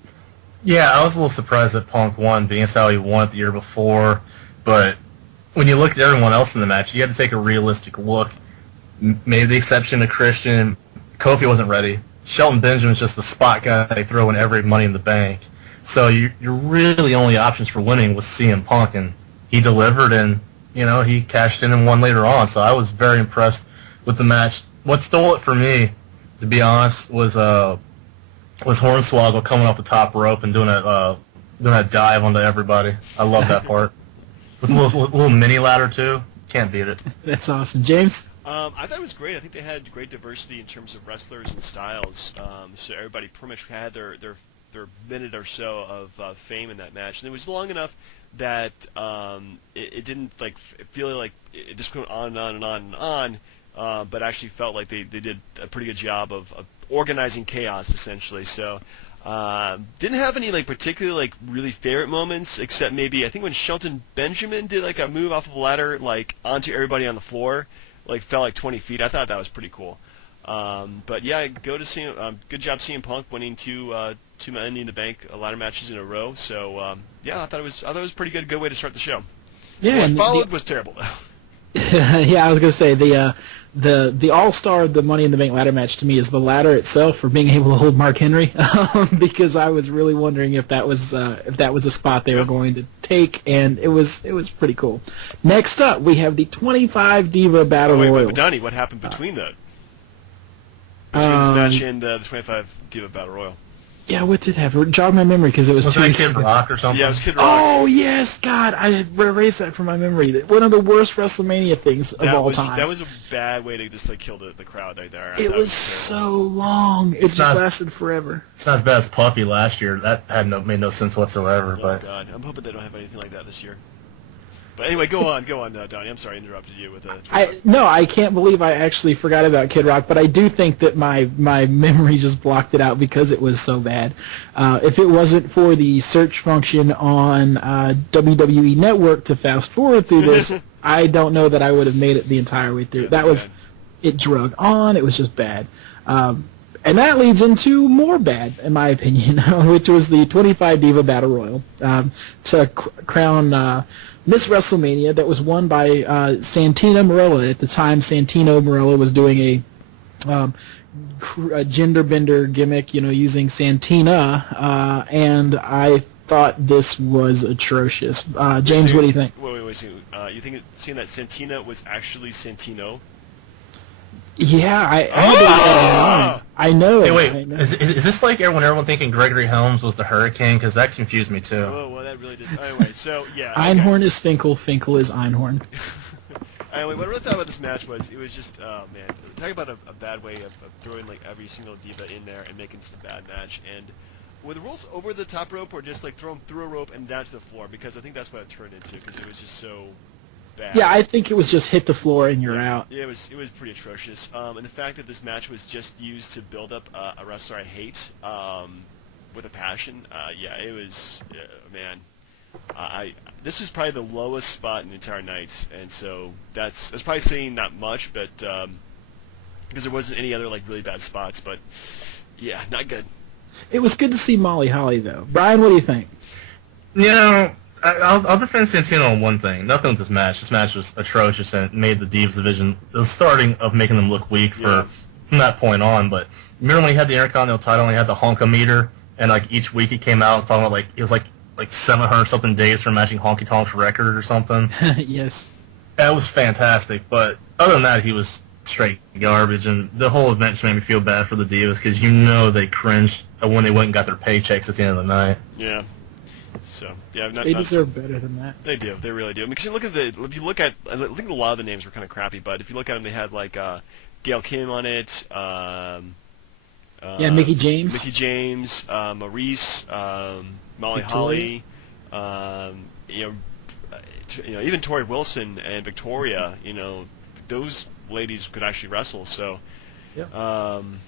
Yeah, I was a little surprised that Punk won, being as how he won it the year before. But when you look at everyone else in the match, you had to take a realistic look. Maybe the exception of Christian. Kofi wasn't ready. Shelton Benjamin's just the spot guy they throw in every Money in the Bank. So your really only options for winning was CM Punk, and he delivered, and he cashed in and won later on. So I was very impressed with the match. What stole it for me, to be honest, was Hornswoggle coming off the top rope and doing a dive onto everybody. I love that part. With a little mini ladder too. Can't beat it. That's awesome. James? I thought it was great. I think they had great diversity in terms of wrestlers and styles. So everybody pretty much had their minute or so of fame in that match. And it was long enough that it didn't feel like it just went on and on and on and on, but actually felt like they did a pretty good job of organizing chaos, essentially. So didn't have any particularly really favorite moments, except maybe I think when Shelton Benjamin did a move off of a ladder onto everybody on the floor, fell 20 feet. I thought that was pretty cool. But yeah, good job CM Punk winning two Money in the Bank ladder matches in a row. So yeah, I thought it was pretty good way to start the show. Yeah, What and followed was terrible though. Yeah, I was gonna say the all-star of the Money in the Bank ladder match to me is the ladder itself for being able to hold Mark Henry, because I was really wondering if that was a spot they were going to take, and it was pretty cool. Next up, we have the 25 Diva Battle Royal. Wait, but Donnie, what happened between that? Between this match and the 25 Diva Battle Royal. Yeah, what did happen? Jog my memory because it was 2 weeks Kid ago. Rock or something? Yeah, it was Kid Rock. Oh, yes, God, I erased that from my memory. One of the worst WrestleMania things of all time. That was a bad way to just like kill the crowd right there. It was so long. It just lasted forever. It's not as bad as Puffy last year. That made no sense whatsoever. Oh, but God. I'm hoping they don't have anything like that this year. But anyway, go on, Donnie. I'm sorry I interrupted you with a... No, I can't believe I actually forgot about Kid Rock, but I do think that my memory just blocked it out because it was so bad. If it wasn't for the search function on WWE Network to fast forward through this, I don't know that I would have made it the entire way through. Yeah, that was... bad. It drug on. It was just bad. And that leads into more bad, in my opinion, which was the 25 Diva Battle Royal to crown... Miss WrestleMania that was won by Santina Marella. At the time, Santino Marella was doing a gender bender gimmick, using Santina, and I thought this was atrocious. James, what do you think? Wait. You think seeing that Santina was actually Santino? Yeah, I know. Hey, wait, I know. Is this like everyone thinking Gregory Helms was the Hurricane? Because that confused me too. Well, that really did. Anyway, so yeah. Einhorn is Finkel, Finkel is Einhorn. Anyway, what I really thought about this match was it was just, man, talk about a bad way of throwing like every single diva in there and making some bad match. And were the rules over the top rope or just like throw them through a rope and down to the floor? Because I think that's what it turned into because it was just so bad. Yeah, I think it was just hit the floor and you're out. Yeah, it was pretty atrocious. And the fact that this match was just used to build up a wrestler I hate with a passion, yeah, it was, man. This is probably the lowest spot in the entire night, and so that's probably saying not much, but because there wasn't any other like really bad spots, but yeah, not good. It was good to see Molly Holly though. Brian, what do you think? I'll defend Santino on one thing. Nothing with this match. This match was atrocious and it made the Divas division the starting of making them look weak from that point on. But remember when he had the Intercontinental title and he had the Honka meter, and like each week he came out and was talking about like it was like 700 something days for matching Honky Tonk's record or something. Yes. That was fantastic. But other than that, he was straight garbage, and the whole event just made me feel bad for the Divas because they cringed when they went and got their paychecks at the end of the night. Yeah. So yeah, they deserve better than that. They do. They really do. I mean, because if you look at, I think a lot of the names were kind of crappy, but if you look at them, they had like Gail Kim on it. Mickey James. Maurice, Molly Victoria. Holly, even Tori Wilson and Victoria. Those ladies could actually wrestle. So. Yep.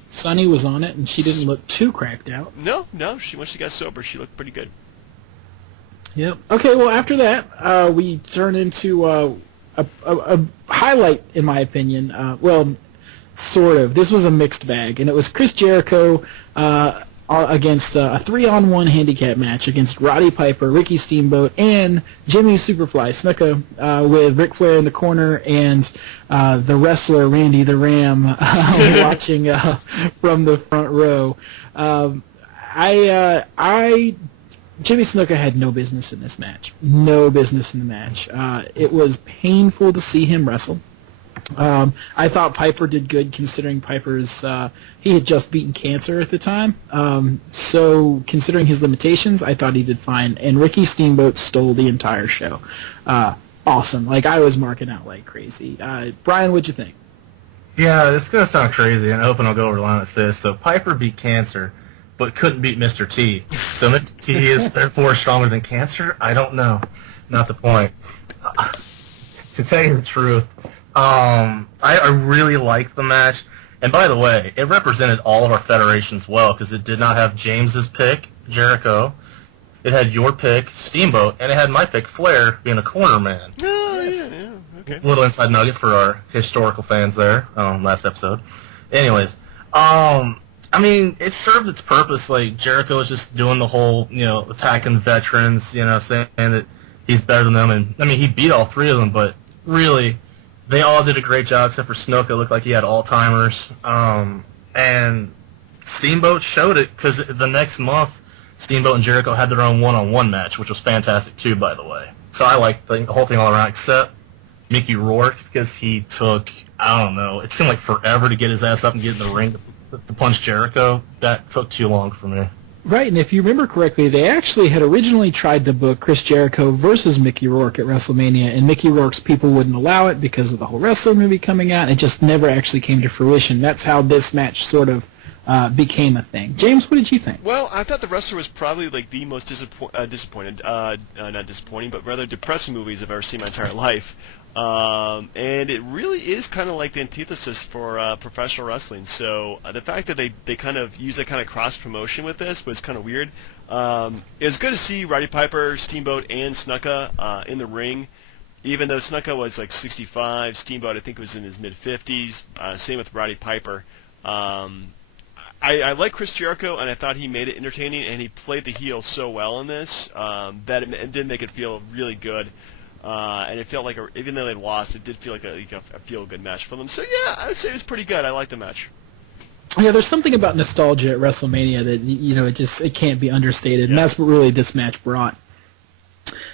Sunny was on it, and she didn't look too cracked out. No. Once she got sober, she looked pretty good. Yep. Okay, well, after that, we turn into a highlight, in my opinion. Well, sort of. This was a mixed bag, and it was Chris Jericho against a 3-on-1 handicap match against Roddy Piper, Ricky Steamboat, and Jimmy Superfly Snuka, with Ric Flair in the corner and the wrestler Randy the Ram watching from the front row. Jimmy Snuka had no business in this match. No business in the match. It was painful to see him wrestle. I thought Piper did good considering Piper's... he had just beaten cancer at the time. So considering his limitations, I thought he did fine. And Ricky Steamboat stole the entire show. Awesome. Like, I was marking out like crazy. Brian, what'd you think? Yeah, it's going to sound crazy, and I hope I'll go over the line with this. So Piper beat cancer, but couldn't beat Mr. T. So Mr. T is therefore stronger than cancer? I don't know. Not the point. To tell you the truth, I really liked the match. And by the way, it represented all of our federations well because it did not have James's pick, Jericho. It had your pick, Steamboat, and it had my pick, Flair, being a corner man. Oh, yeah, okay. Little inside nugget for our historical fans there, last episode. Anyways, I mean, it served its purpose. Like, Jericho was just doing the whole, attacking veterans, saying that he's better than them. And, I mean, he beat all three of them, but really, they all did a great job except for Snuka. It looked like he had Alzheimer's. And Steamboat showed it because the next month, Steamboat and Jericho had their own one-on-one match, which was fantastic too, by the way. So I liked the whole thing all around, except Mickey Rourke, because he took, I don't know, it seemed like forever to get his ass up and get in the ring to punch Jericho. That took too long for me. Right, and if you remember correctly, they actually had originally tried to book Chris Jericho versus Mickey Rourke at WrestleMania, and Mickey Rourke's people wouldn't allow it because of the whole wrestling movie coming out, and it just never actually came to fruition. That's how this match sort of became a thing. James, what did you think? Well, I thought The Wrestler was probably like the most disappointing, not disappointing, but rather depressing movies I've ever seen in my entire life. And it really is kind of like the antithesis for professional wrestling. So the fact that they kind of use that kind of cross-promotion with this was kind of weird. It was good to see Roddy Piper, Steamboat, and Snuka in the ring. Even though Snuka was like 65, Steamboat I think was in his mid-50s. Same with Roddy Piper. I like Chris Jericho, and I thought he made it entertaining, and he played the heel so well in this that it did make it feel really good. And it felt like, even though they lost, it did feel like a feel-good match for them. So yeah, I would say it was pretty good. I liked the match. Yeah, there's something about nostalgia at WrestleMania that it can't be understated, and that's what really this match brought.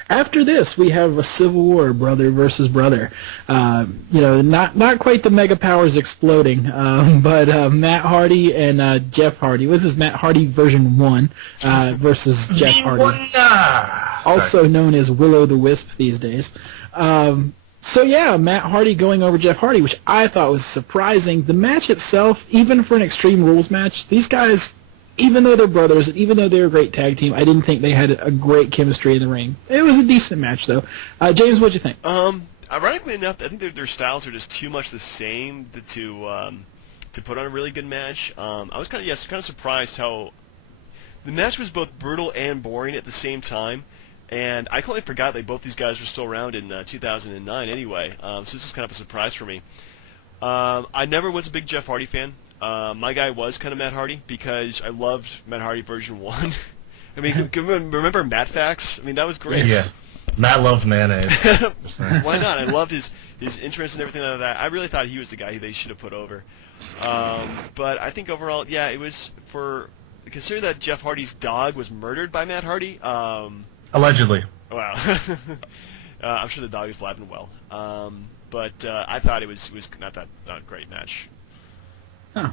After this, we have a civil war, brother versus brother. Not quite the mega powers exploding, but Matt Hardy and Jeff Hardy. This is Matt Hardy version 1 versus Jeff Hardy, also known as Will-O-the-Wisp these days. Matt Hardy going over Jeff Hardy, which I thought was surprising. The match itself, even for an Extreme Rules match, these guys, even though they're brothers, and even though they're a great tag team, I didn't think they had a great chemistry in the ring. It was a decent match, though. James, what'd you think? Ironically enough, I think their styles are just too much the same to put on a really good match. I was kind of surprised how the match was both brutal and boring at the same time. And I completely forgot that both these guys were still around in 2009 anyway. So this is kind of a surprise for me. I never was a big Jeff Hardy fan. My guy was kind of Matt Hardy because I loved Matt Hardy version 1. I mean, remember Matt Facts? I mean, that was great. Yeah. Matt loves mayonnaise. Why not? I loved his interest and everything like that. I really thought he was the guy they should have put over. But I think overall, yeah, it was consider that Jeff Hardy's dog was murdered by Matt Hardy. Allegedly. Wow. I'm sure the dog is alive and well. But I thought it was not a great match. Huh.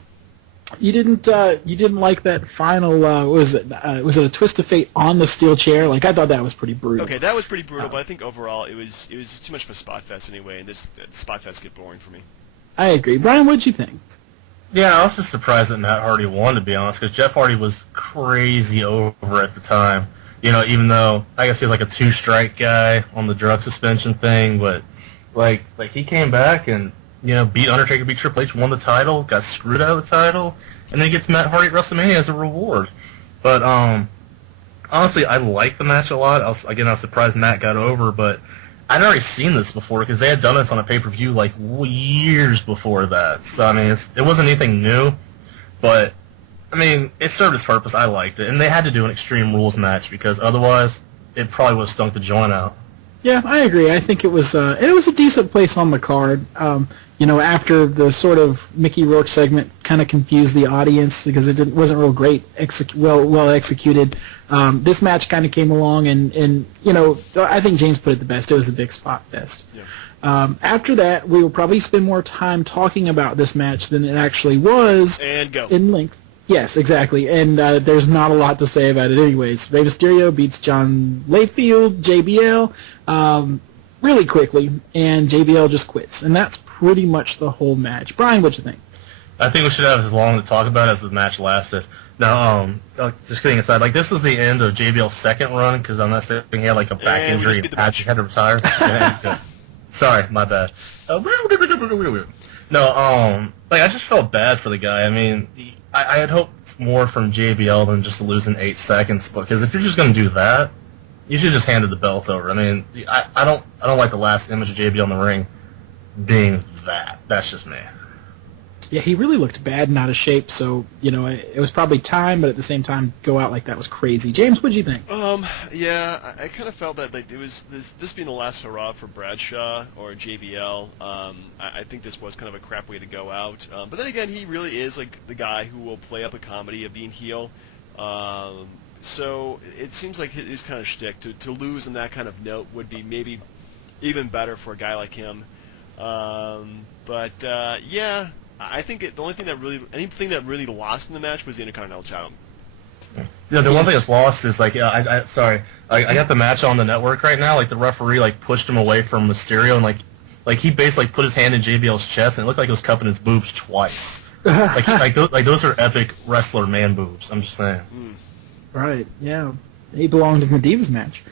You didn't like that final? Was it a twist of fate on the steel chair? Like, I thought that was pretty brutal. Okay, that was pretty brutal, but I think overall it was too much of a spot fest anyway, and this spot fest get boring for me. I agree. Brian, what did you think? Yeah, I was just surprised that Matt Hardy won, to be honest, because Jeff Hardy was crazy over at the time. Even though I guess he was like a 2-strike guy on the drug suspension thing, but like he came back and beat Undertaker, beat Triple H, won the title, got screwed out of the title, and then gets Matt Hardy at WrestleMania as a reward. But honestly, I liked the match a lot. I was surprised Matt got over, but I'd already seen this before because they had done this on a pay-per-view like years before that. So I mean, it wasn't anything new, but I mean, it served its purpose. I liked it, and they had to do an Extreme Rules match because otherwise, it probably would have stunk the joint out. Yeah, I agree. I think it was a decent place on the card. After the sort of Mickey Rourke segment kind of confused the audience because it wasn't real great, well executed. This match kind of came along, and I think James put it the best. It was a big spot fest. Yeah. After that, we will probably spend more time talking about this match than it actually was. And go. In length. Yes, exactly, and there's not a lot to say about it anyways. Rey Mysterio beats John Layfield, JBL, really quickly, and JBL just quits. And that's pretty much the whole match. Brian, what you think? I think we should have as long to talk about as the match lasted. Now, just kidding aside, this is the end of JBL's second run, because I'm not thinking he had a back injury and had to retire. Sorry, my bad. No, I just felt bad for the guy. I mean, I had hoped more from JBL than just losing 8 seconds, because if you're just going to do that, you should just handed the belt over. I mean, I don't like the last image of JBL in the ring being that. That's just me. Yeah, he really looked bad and out of shape, so, it was probably time, but at the same time, go out like that was crazy. James, what'd you think? Yeah, I kind of felt that it was this being the last hurrah for Bradshaw or JBL. I think this was kind of a crap way to go out. But then again, he really is like the guy who will play up the comedy of being heel. So it seems like his kind of shtick to lose on that kind of note would be maybe even better for a guy like him. Yeah, I think the only thing anything that really lost in the match was the Intercontinental title. Yeah, the one thing that's lost is like, I got the match on the network right now. Like the referee pushed him away from Mysterio, and like he basically put his hand in JBL's chest, and it looked like he was cupping his boobs twice. Those are epic wrestler man boobs. I'm just saying. Right. Yeah. He belonged in the Divas match.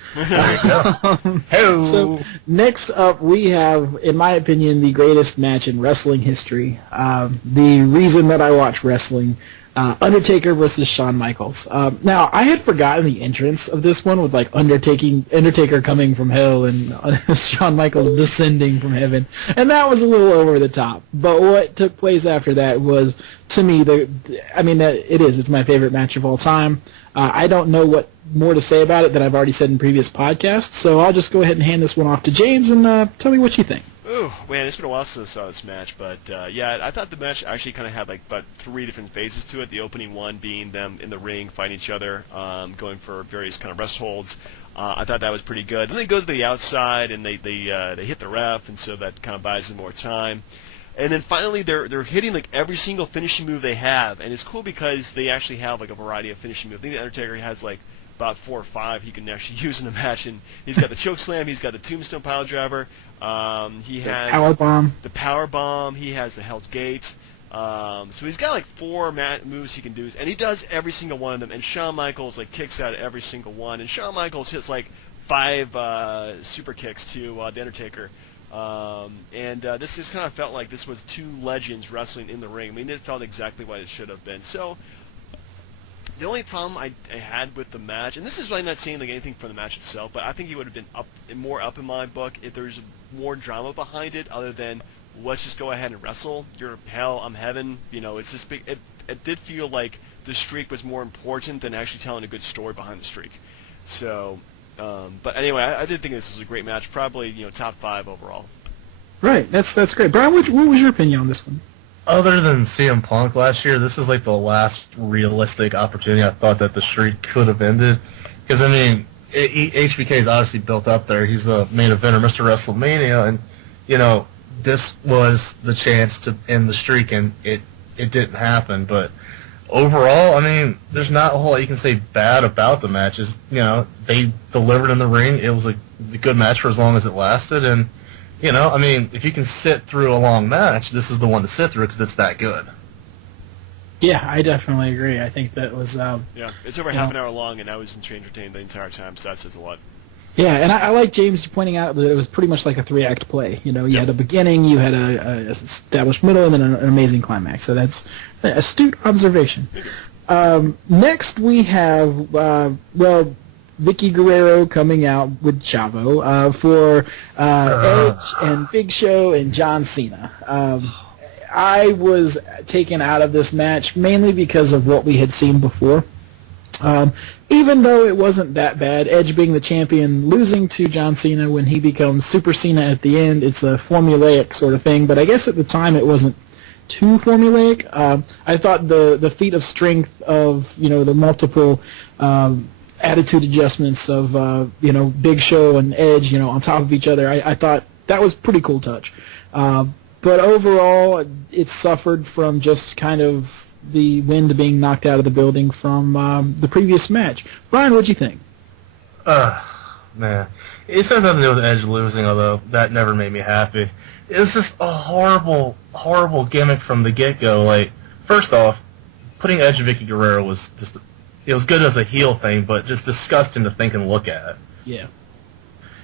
So next up, we have, in my opinion, the greatest match in wrestling history. The reason that I watch wrestling, Undertaker versus Shawn Michaels. Now, I had forgotten the entrance of this one with Undertaker coming from hell and Shawn Michaels descending from heaven, and that was a little over the top. But what took place after that was, to me, it's my favorite match of all time. I don't know what more to say about it than I've already said in previous podcasts, so I'll just go ahead and hand this one off to James and tell me what you think. Ooh, man, it's been a while since I saw this match, but yeah, I thought the match actually kind of had about 3 different phases to it. The opening one being them in the ring fighting each other, going for various kind of rest holds. I thought that was pretty good. Then they go to the outside and they hit the ref, and so that kind of buys them more time. And then finally, they're hitting every single finishing move they have, and it's cool because they actually have a variety of finishing moves. I think the Undertaker has about 4 or 5 he can actually use in the match, and he's got the choke slam, he's got the tombstone pile driver, he has the power bomb, he has the Hell's Gate. So he's got 4 moves he can do, and he does every single one of them. And Shawn Michaels kicks out every single one, and Shawn Michaels hits 5 super kicks to the Undertaker. This just kind of felt like this was 2 legends wrestling in the ring. I mean, it felt exactly what it should have been. So the only problem I had with the match, and this is really not saying anything from the match itself, but I think it would have been more up in my book if there's more drama behind it, other than let's just go ahead and wrestle. You're hell, I'm heaven. It's just big. It did feel like the streak was more important than actually telling a good story behind the streak. So. But anyway, I did think this was a great match. Probably, top 5 overall. Right, that's great. Brian, what was your opinion on this one? Other than CM Punk last year, this is the last realistic opportunity I thought that the streak could have ended. Because HBK is obviously built up there. He's the main eventer, Mr. Wrestlemania, and this was the chance to end the streak, and it didn't happen. But overall, there's not a whole lot you can say bad about the matches. They delivered in the ring. It was a good match for as long as it lasted. And, if you can sit through a long match, this is the one to sit through because it's that good. Yeah, I definitely agree. I think that was... yeah, it's over half an hour long, and I was entertained the entire time, so that says a lot. Yeah, and I like James pointing out that it was pretty much like a 3-act play. You had a beginning, you had a established middle, and then an amazing climax. So that's an astute observation. Next we have, Vicky Guerrero coming out with Chavo for Edge and Big Show and John Cena. I was taken out of this match mainly because of what we had seen before. Even though it wasn't that bad, Edge being the champion, losing to John Cena when he becomes Super Cena at the end, it's a formulaic sort of thing, but I guess at the time it wasn't too formulaic. I thought the feat of strength of, the multiple attitude adjustments of, Big Show and Edge, on top of each other, I thought that was a pretty cool touch. But overall, it suffered from just kind of the wind being knocked out of the building from the previous match. Brian, what'd you think? Man. It has nothing to do with Edge losing, although that never made me happy. It was just a horrible, horrible gimmick from the get-go. First off, putting Edge and Vicky Guerrero was just... It was good as a heel thing, but just disgusting to think and look at. Yeah.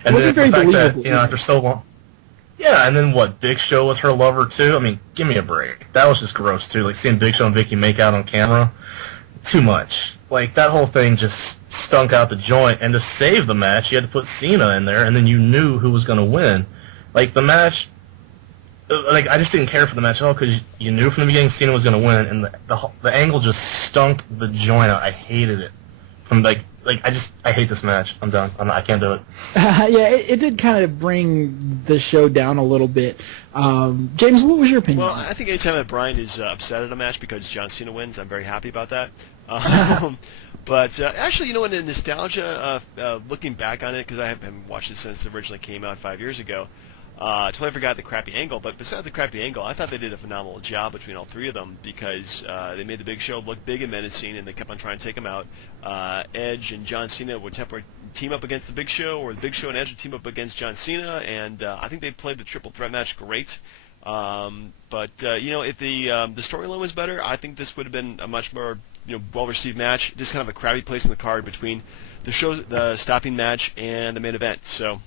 And it wasn't very believable. That, after so long... Yeah, and then what, Big Show was her lover too? Give me a break. That was just gross too, seeing Big Show and Vicky make out on camera. Too much. That whole thing just stunk out the joint, and to save the match, you had to put Cena in there, and then you knew who was going to win. The match, like I just didn't care for the match at all because you knew from the beginning Cena was going to win, and the angle just stunk the joint out. I hated it. From I hate this match. I'm done. I can't do it. Yeah, it did kind of bring the show down a little bit. James, what was your opinion? Well, I think anytime that Brian is upset at a match because John Cena wins, I'm very happy about that. But actually, in the nostalgia, looking back on it, because I haven't watched it since it originally came out 5 years ago, totally forgot the crappy angle. But besides the crappy angle, I thought they did a phenomenal job between all three of them because they made the Big Show look big and menacing, and they kept on trying to take him out. Edge and John Cena would team up against the Big Show, or the Big Show and Edge would team up against John Cena, and I think they played the triple threat match great. But if the storyline was better, I think this would have been a much more well-received match. Just kind of a crappy place in the card between the stopping match and the main event. So.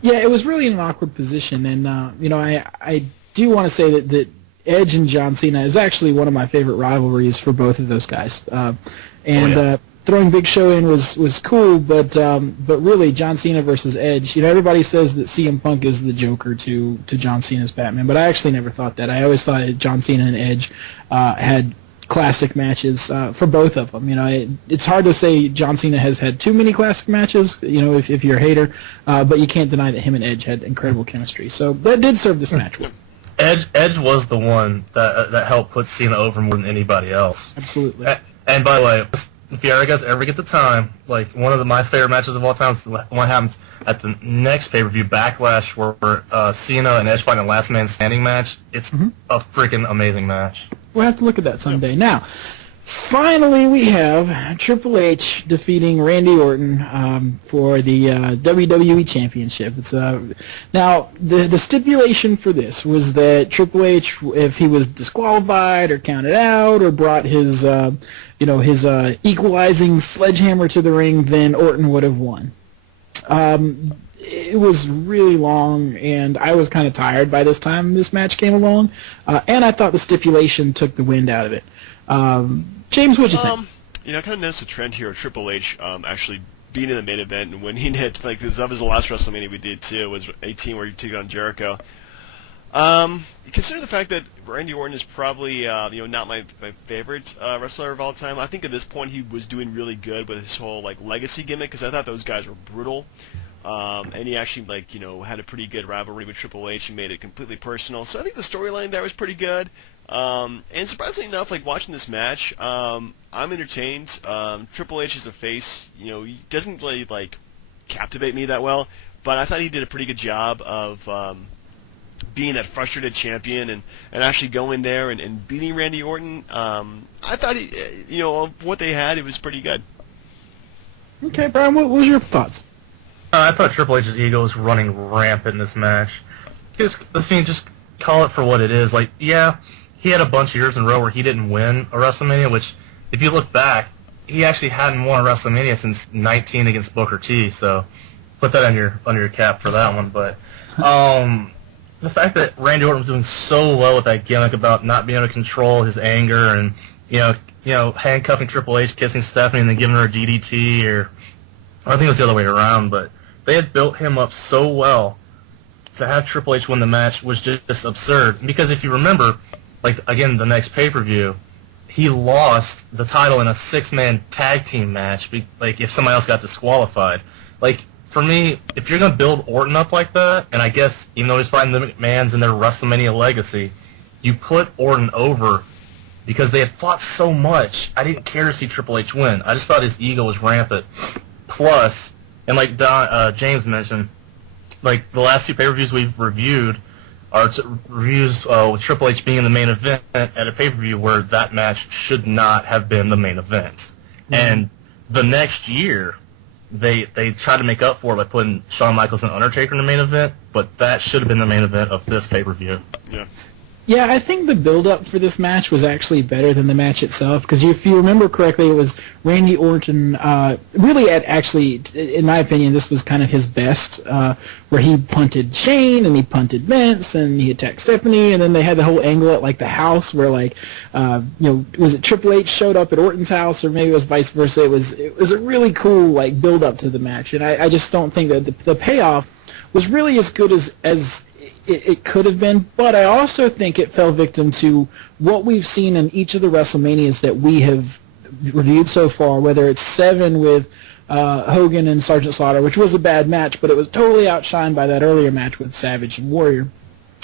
Yeah, it was really in an awkward position, and I do want to say that Edge and John Cena is actually one of my favorite rivalries for both of those guys. Throwing Big Show in was cool, but really John Cena versus Edge. Everybody says that CM Punk is the Joker to John Cena's Batman, but I actually never thought that. I always thought John Cena and Edge had classic matches for both of them. It's hard to say John Cena has had too many classic matches, if you're a hater, but you can't deny that him and Edge had incredible chemistry. So that did serve this match well. Edge was the one that helped put Cena over more than anybody else. Absolutely. And by the way, if you guys ever get the time, like one of my favorite matches of all time is the one happens at the next pay-per-view, Backlash, where Cena and Edge fight in a last man standing match. It's a freaking amazing match. We'll have to look at that someday. Now, finally, we have Triple H defeating Randy Orton for the WWE Championship. It's now the stipulation for this was that Triple H, if he was disqualified or counted out or brought his equalizing sledgehammer to the ring, then Orton would have won. It was really long, and I was kind of tired by this time this match came along, and I thought the stipulation took the wind out of it. James, what'd you think? I kind of noticed a trend here of Triple H actually being in the main event and winning it. Like that was the last WrestleMania we did too. Was 18 where you took on Jericho. Consider the fact that Randy Orton is probably not my favorite wrestler of all time. I think at this point he was doing really good with his whole legacy gimmick because I thought those guys were brutal. And he actually had a pretty good rivalry with Triple H and made it completely personal. So I think the storyline there was pretty good. And surprisingly enough, watching this match, I'm entertained. Triple H is a face. He doesn't really captivate me that well, but I thought he did a pretty good job of being that frustrated champion and actually going there and beating Randy Orton. I thought what they had, it was pretty good. Okay, Brian, what was your thoughts? I thought Triple H's ego was running rampant in this match. Just call it for what it is. He had a bunch of years in a row where he didn't win a WrestleMania, which, if you look back, he actually hadn't won a WrestleMania since 19 against Booker T, so put that under your cap for that one. But the fact that Randy Orton was doing so well with that gimmick about not being able to control his anger and, handcuffing Triple H, kissing Stephanie, and then giving her a DDT, or I think it was the other way around, but they had built him up so well to have Triple H win the match was just absurd. Because if you remember, again, the next pay-per-view, he lost the title in a 6-man tag team match, if somebody else got disqualified. For me, if you're going to build Orton up like that, and I guess even though he's fighting the McMahons in their WrestleMania legacy, you put Orton over because they had fought so much. I didn't care to see Triple H win. I just thought his ego was rampant. Plus, and James mentioned, the last two pay-per-views we've reviewed are reviews with Triple H being in the main event at a pay-per-view where that match should not have been the main event. Mm-hmm. And the next year, they tried to make up for it by putting Shawn Michaels and Undertaker in the main event, but that should have been the main event of this pay-per-view. Yeah. Yeah, I think the build-up for this match was actually better than the match itself, because if you remember correctly, it was Randy Orton, actually, in my opinion, this was kind of his best, where he punted Shane, and he punted Vince, and he attacked Stephanie, and then they had the whole angle at, the house, where, was it Triple H showed up at Orton's house, or maybe it was vice versa. It was a really cool, build-up to the match, and I just don't think that the payoff was really as good as it could have been, but I also think it fell victim to what we've seen in each of the WrestleManias that we have reviewed so far, whether it's 7 with Hogan and Sergeant Slaughter, which was a bad match, but it was totally outshined by that earlier match with Savage and Warrior.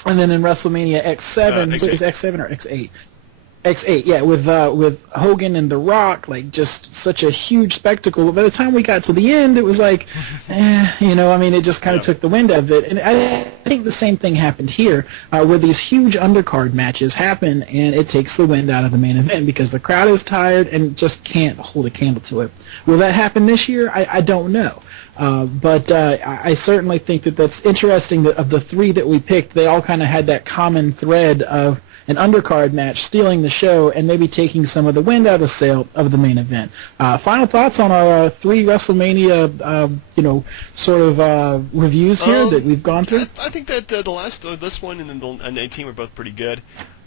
And then in WrestleMania X7, it was X7 or X8? X8, yeah, with Hogan and The Rock, like just such a huge spectacle. By the time we got to the end, it was like, it just kind of took the wind out of it. And I think the same thing happened here, where these huge undercard matches happen, and it takes the wind out of the main event because the crowd is tired and just can't hold a candle to it. Will that happen this year? I don't know. But I certainly think that that's interesting that of the 3 that we picked, they all kind of had that common thread of an undercard match stealing the show and maybe taking some of the wind out of the sail of the main event. Final thoughts on our 3 WrestleMania, reviews here that we've gone through? I think that this one and the 19 were both pretty good.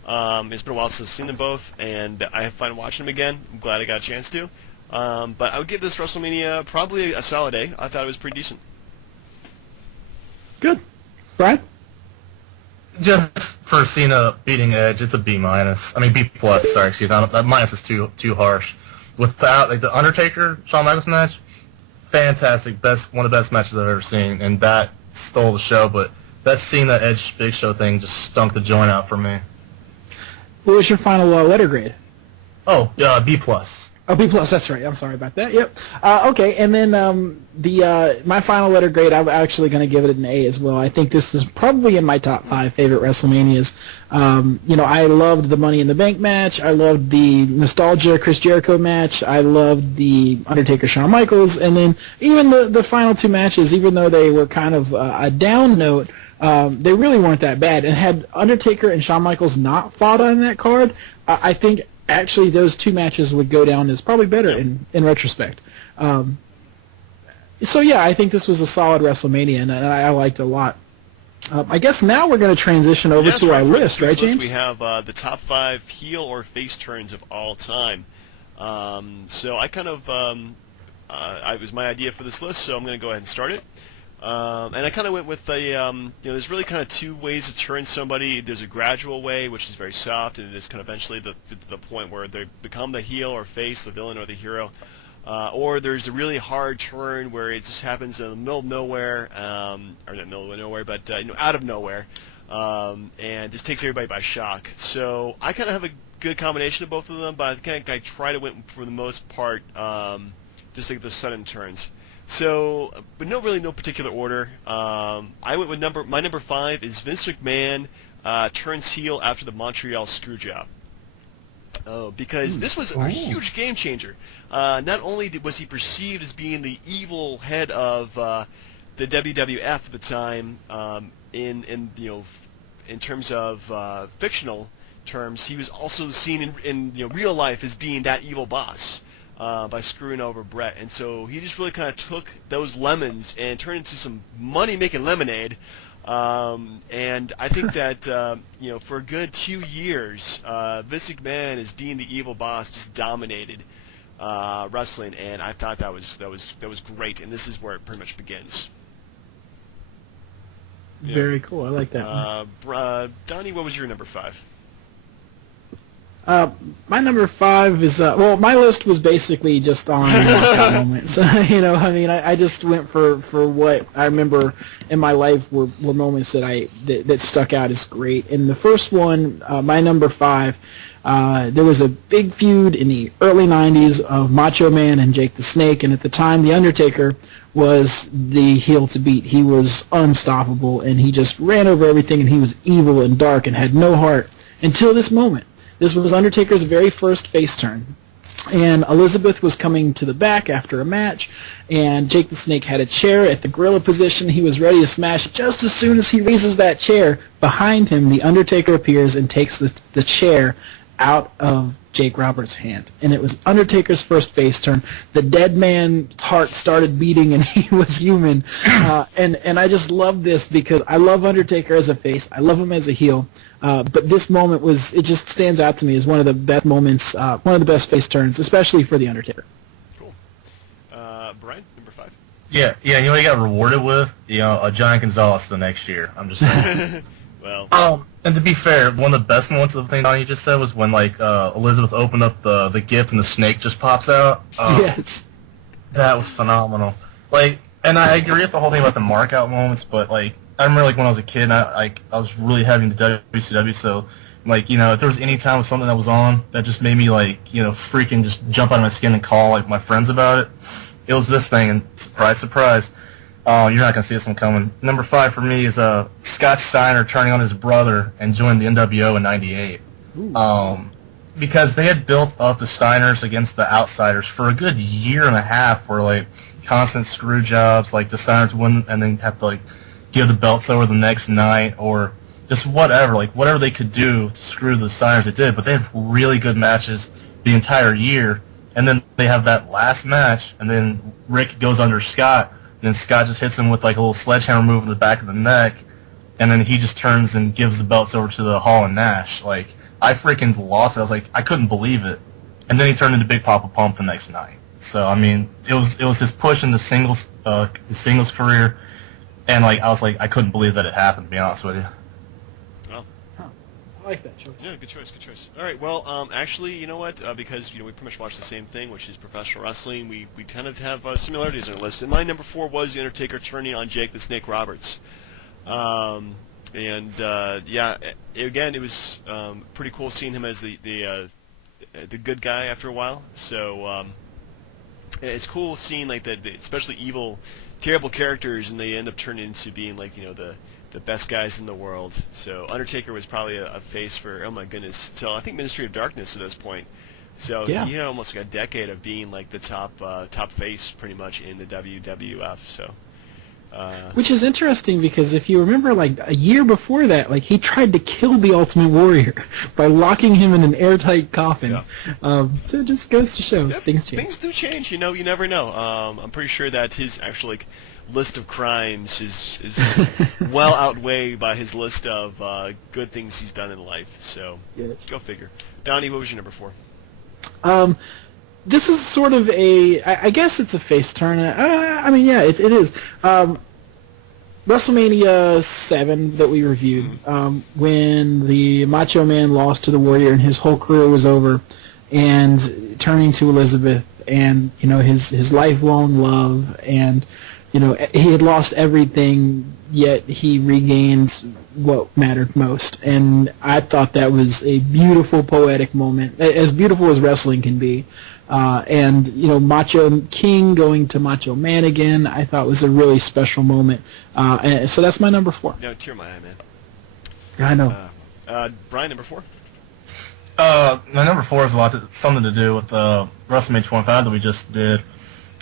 It's been a while since I've seen them both, and I have fun watching them again. I'm glad I got a chance to. But I would give this WrestleMania probably a solid A. I thought it was pretty decent. Good. Brian? Just for Cena beating Edge, it's a B-. I mean, B+, sorry, excuse me. That minus is too harsh. Without, the Undertaker, Shawn Michaels match, fantastic. One of the best matches I've ever seen, and that stole the show, but that Cena Edge Big Show thing just stunk the joint out for me. What was your final letter grade? Oh, B+. Oh, B+, that's right. I'm sorry about that. Yep. Okay, and then my final letter grade, I'm actually going to give it an A as well. I think this is probably in my top 5 favorite WrestleManias. I loved the Money in the Bank match. I loved the Nostalgia Chris Jericho match. I loved the Undertaker Shawn Michaels. And then even the final 2 matches, even though they were kind of a down note, they really weren't that bad. And had Undertaker and Shawn Michaels not fought on that card, I think actually those 2 matches would go down as probably better in retrospect. So yeah, I think this was a solid WrestleMania, and I liked it a lot. I guess now we're going to transition over to our list, right, James? We have the top 5 heel or face turns of all time. So I kind of, it was my idea for this list, so I'm going to go ahead and start it. And I kind of went with there's really kind of 2 ways to turn somebody. There's a gradual way, which is very soft, and it is kind of eventually the point where they become the heel or face, the villain or the hero. Or there's a really hard turn where it just happens in the middle of nowhere, or not middle of nowhere, but out of nowhere, and just takes everybody by shock. So I kind of have a good combination of both of them, but I try to win for the most part, just like the sudden turns. So, but no particular order. I went with my number 5 is Vince McMahon turns heel after the Montreal Screwjob. Because this was a huge game changer. Not only was he perceived as being the evil head of the WWF at the time, in terms of fictional terms, he was also seen in real life as being that evil boss. By screwing over Brett, and so he just really kind of took those lemons and turned into some money-making lemonade. And I think that for a good 2 years, Vince McMahon as being the evil boss just dominated wrestling, and I thought that was great. And this is where it pretty much begins. Very cool. I like that. Donnie, what was your number 5? My number 5 is my list was basically just on knockout moments. I just went for what I remember in my life were moments that stuck out as great. And the first one, my number 5, there was a big feud in the early '90s of Macho Man and Jake the Snake, and at the time, The Undertaker was the heel to beat. He was unstoppable, and he just ran over everything, and he was evil and dark and had no heart until this moment. This was Undertaker's very first face turn. And Elizabeth was coming to the back after a match, and Jake the Snake had a chair at the gorilla position. He was ready to smash. Just as soon as he raises that chair, behind him, The Undertaker appears and takes the chair out of Jake Roberts' hand. And it was Undertaker's first face turn. The dead man's heart started beating, and he was human. And I just love this because I love Undertaker as a face. I love him as a heel. But this moment it just stands out to me as one of the best moments, one of the best face turns, especially for The Undertaker. Cool. Brian, number 5? Yeah, you know what he got rewarded with? A Giant Gonzalez the next year. I'm just saying. Well. And to be fair, one of the best moments of the thing Donnie just said was when like Elizabeth opened up the gift and the snake just pops out. Yes. That was phenomenal. Like, and I agree with the whole thing about the mark out moments, but like I remember like when I was a kid, I was really heavy into WCW, so like, you know, if there was any time with something that was on that just made me like, you know, freaking just jump out of my skin and call like my friends about it, it was this thing, and surprise, surprise, you're not gonna see this one coming. Number 5 for me is Scott Steiner turning on his brother and joining the NWO in '98. Because they had built up the Steiners against the Outsiders for a good year and a half, where like constant screw jobs, like the Steiners win and then have to like give the belts over the next night, or just whatever, like whatever they could do to screw the Steiners, they did. But they had really good matches the entire year, and then they have that last match, and then Rick goes under Scott, and then Scott just hits him with like a little sledgehammer move in the back of the neck, and then he just turns and gives the belts over to the Hall and Nash. Like, I freaking lost it. I was like, I couldn't believe it. And then he turned into Big Papa Pump the next night. So I mean, it was his push in the singles career, and like I was like, I couldn't believe that it happened. To be honest with you. Well. I like that choice. Yeah, good choice. All right, well, actually, you know what? Because we pretty much watch the same thing, which is professional wrestling. We kind of have similarities in our list. And my number 4 was The Undertaker turning on Jake the Snake Roberts. Yeah, again, it was pretty cool seeing him as the good guy after a while. So it's cool seeing like the especially evil, terrible characters, and they end up turning into being like the best guys in the world. So Undertaker was probably a face for, oh my goodness, till I think Ministry of Darkness at this point. So yeah. He had almost like a decade of being like the top face pretty much in the WWF. So. Which is interesting because if you remember, like a year before that, like he tried to kill the Ultimate Warrior by locking him in an airtight coffin. Yeah. So it just goes to show things change. Things do change, you never know. I'm pretty sure that his actual list of crimes is well outweighed by his list of good things he's done in life. So Go figure. Donnie, what was your number 4? This is sort of I guess it's a face turn. I mean, yeah, it is. WrestleMania 7 that we reviewed, when the Macho Man lost to the Warrior and his whole career was over, and turning to Elizabeth and, his lifelong love, and, he had lost everything, yet he regained what mattered most. And I thought that was a beautiful, poetic moment, as beautiful as wrestling can be. And Macho King going to Macho Man again, I thought was a really special moment. And so that's my number 4. No, tear my eye, man. I know. Brian, number 4? My number 4 has something to do with WrestleMania 25 that we just did,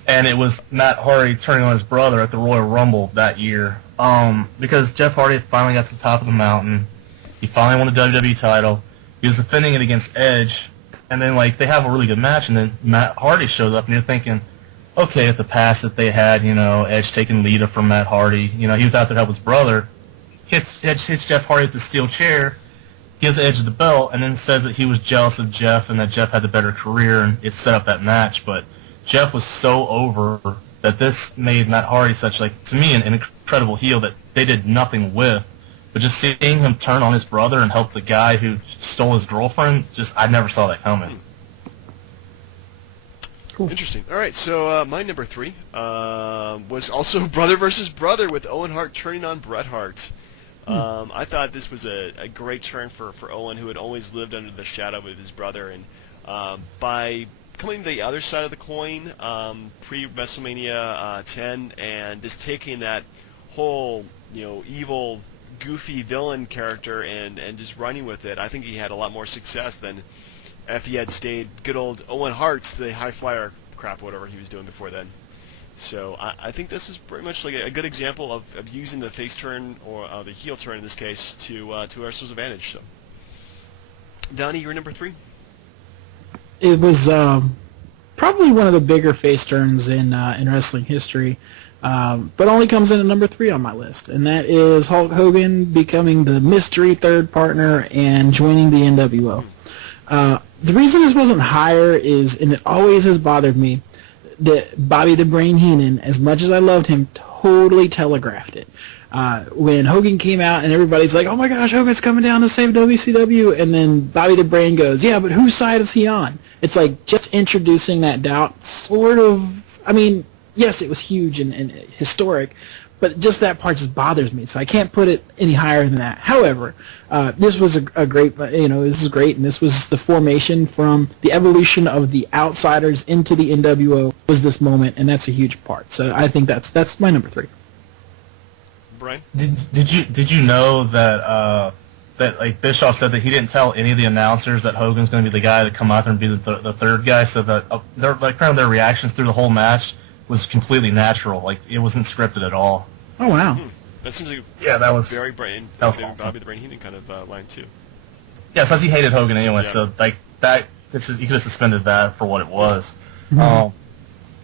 and it was Matt Hardy turning on his brother at the Royal Rumble that year. Because Jeff Hardy finally got to the top of the mountain, he finally won the WWE title. He was defending it against Edge. And then, they have a really good match, and then Matt Hardy shows up, and you're thinking, okay, at the past that they had, Edge taking Lita from Matt Hardy, he was out there to help his brother, hits Jeff Hardy with the steel chair, gives Edge the belt, and then says that he was jealous of Jeff and that Jeff had the better career, and it set up that match. But Jeff was so over that this made Matt Hardy such, to me, an incredible heel that they did nothing with. But just seeing him turn on his brother and help the guy who stole his girlfriend, I never saw that coming. Cool. Interesting. All right, so my number 3 was also brother versus brother with Owen Hart turning on Bret Hart. I thought this was a great turn for Owen, who had always lived under the shadow of his brother, and by coming to the other side of the coin pre-WrestleMania 10 and just taking that whole evil, goofy villain character and just running with it, I think he had a lot more success than if he had stayed good old Owen Hart's, the high flyer crap, whatever he was doing before then. So I think this is pretty much a good example of using the face turn, or the heel turn in this case, to Wrestler's advantage. So, Donnie, you're number 3? It was probably one of the bigger face turns in wrestling history. But only comes in at number 3 on my list, and that is Hulk Hogan becoming the mystery third partner and joining the NWO. The reason this wasn't higher is, and it always has bothered me, that Bobby the Brain Heenan, as much as I loved him, totally telegraphed it. when Hogan came out and everybody's like, oh my gosh, Hogan's coming down to save WCW, and then Bobby the Brain goes, yeah, but whose side is he on? It's like just introducing that doubt, sort of. I mean, yes, it was huge and historic, but just that part just bothers me, so I can't put it any higher than that. However, this was a great, this is great, and this was the formation from the evolution of the Outsiders into the NWO was this moment, and that's a huge part. So I think that's my number 3. Brian? Did you know that that like Bischoff said that he didn't tell any of the announcers that Hogan's going to be the guy to come out there and be the third guy, so that their reactions through the whole match was completely natural. Like, it wasn't scripted at all. Oh, wow. That seems like that was very Brain. That was Bobby awesome. the Brain Heenan kind of line too. Yeah, since he hated Hogan anyway, Yeah. so like that, you could have suspended that for what it was. Mhm.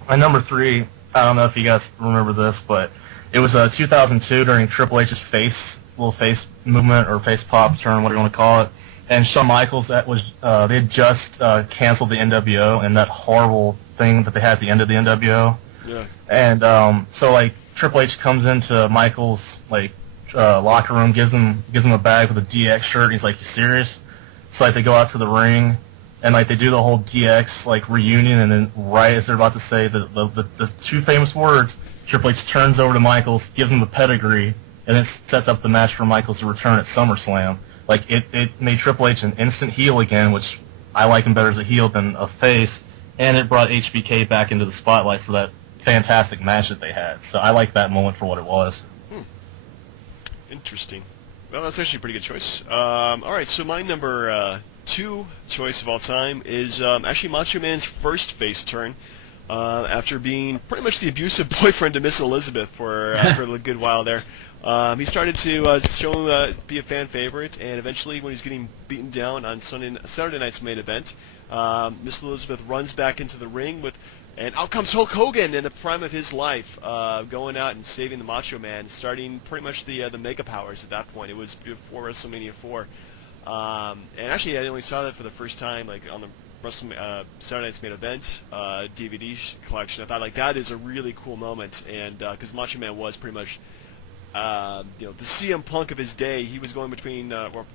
My number 3, I don't know if you guys remember this, but it was 2002 during Triple H's little face movement or face pop turn, whatever you want to call it. And Shawn Michaels, they had just canceled the NWO and that horrible thing that they had at the end of the NWO. Yeah. And so like Triple H comes into Michaels' locker room, gives him a bag with a DX shirt. And he's like, "You serious?" So like they go out to the ring, and like they do the whole DX like reunion, and then right as they're about to say the 2 famous words, Triple H turns over to Michaels, gives him the pedigree, and it sets up the match for Michaels to return at SummerSlam. Like it made Triple H an instant heel again, which I like him better as a heel than a face, and it brought HBK back into the spotlight for that fantastic match that they had. So I like that moment for what it was. Interesting. Well, that's actually a pretty good choice. All right, so my number 2 choice of all time is actually Macho Man's first face turn. After being pretty much the abusive boyfriend to Miss Elizabeth for a good while there. He started to be a fan favorite, and eventually when he's getting beaten down on Saturday night's main event, Miss Elizabeth runs back into the ring and out comes Hulk Hogan in the prime of his life, going out and saving the Macho Man, starting pretty much the Mega Powers at that point. It was before WrestleMania 4. And actually I only saw that for the first time like on the Saturday Night's Main Event DVD collection. I thought like that is a really cool moment, and because Macho Man was pretty much the CM Punk of his day. He was going between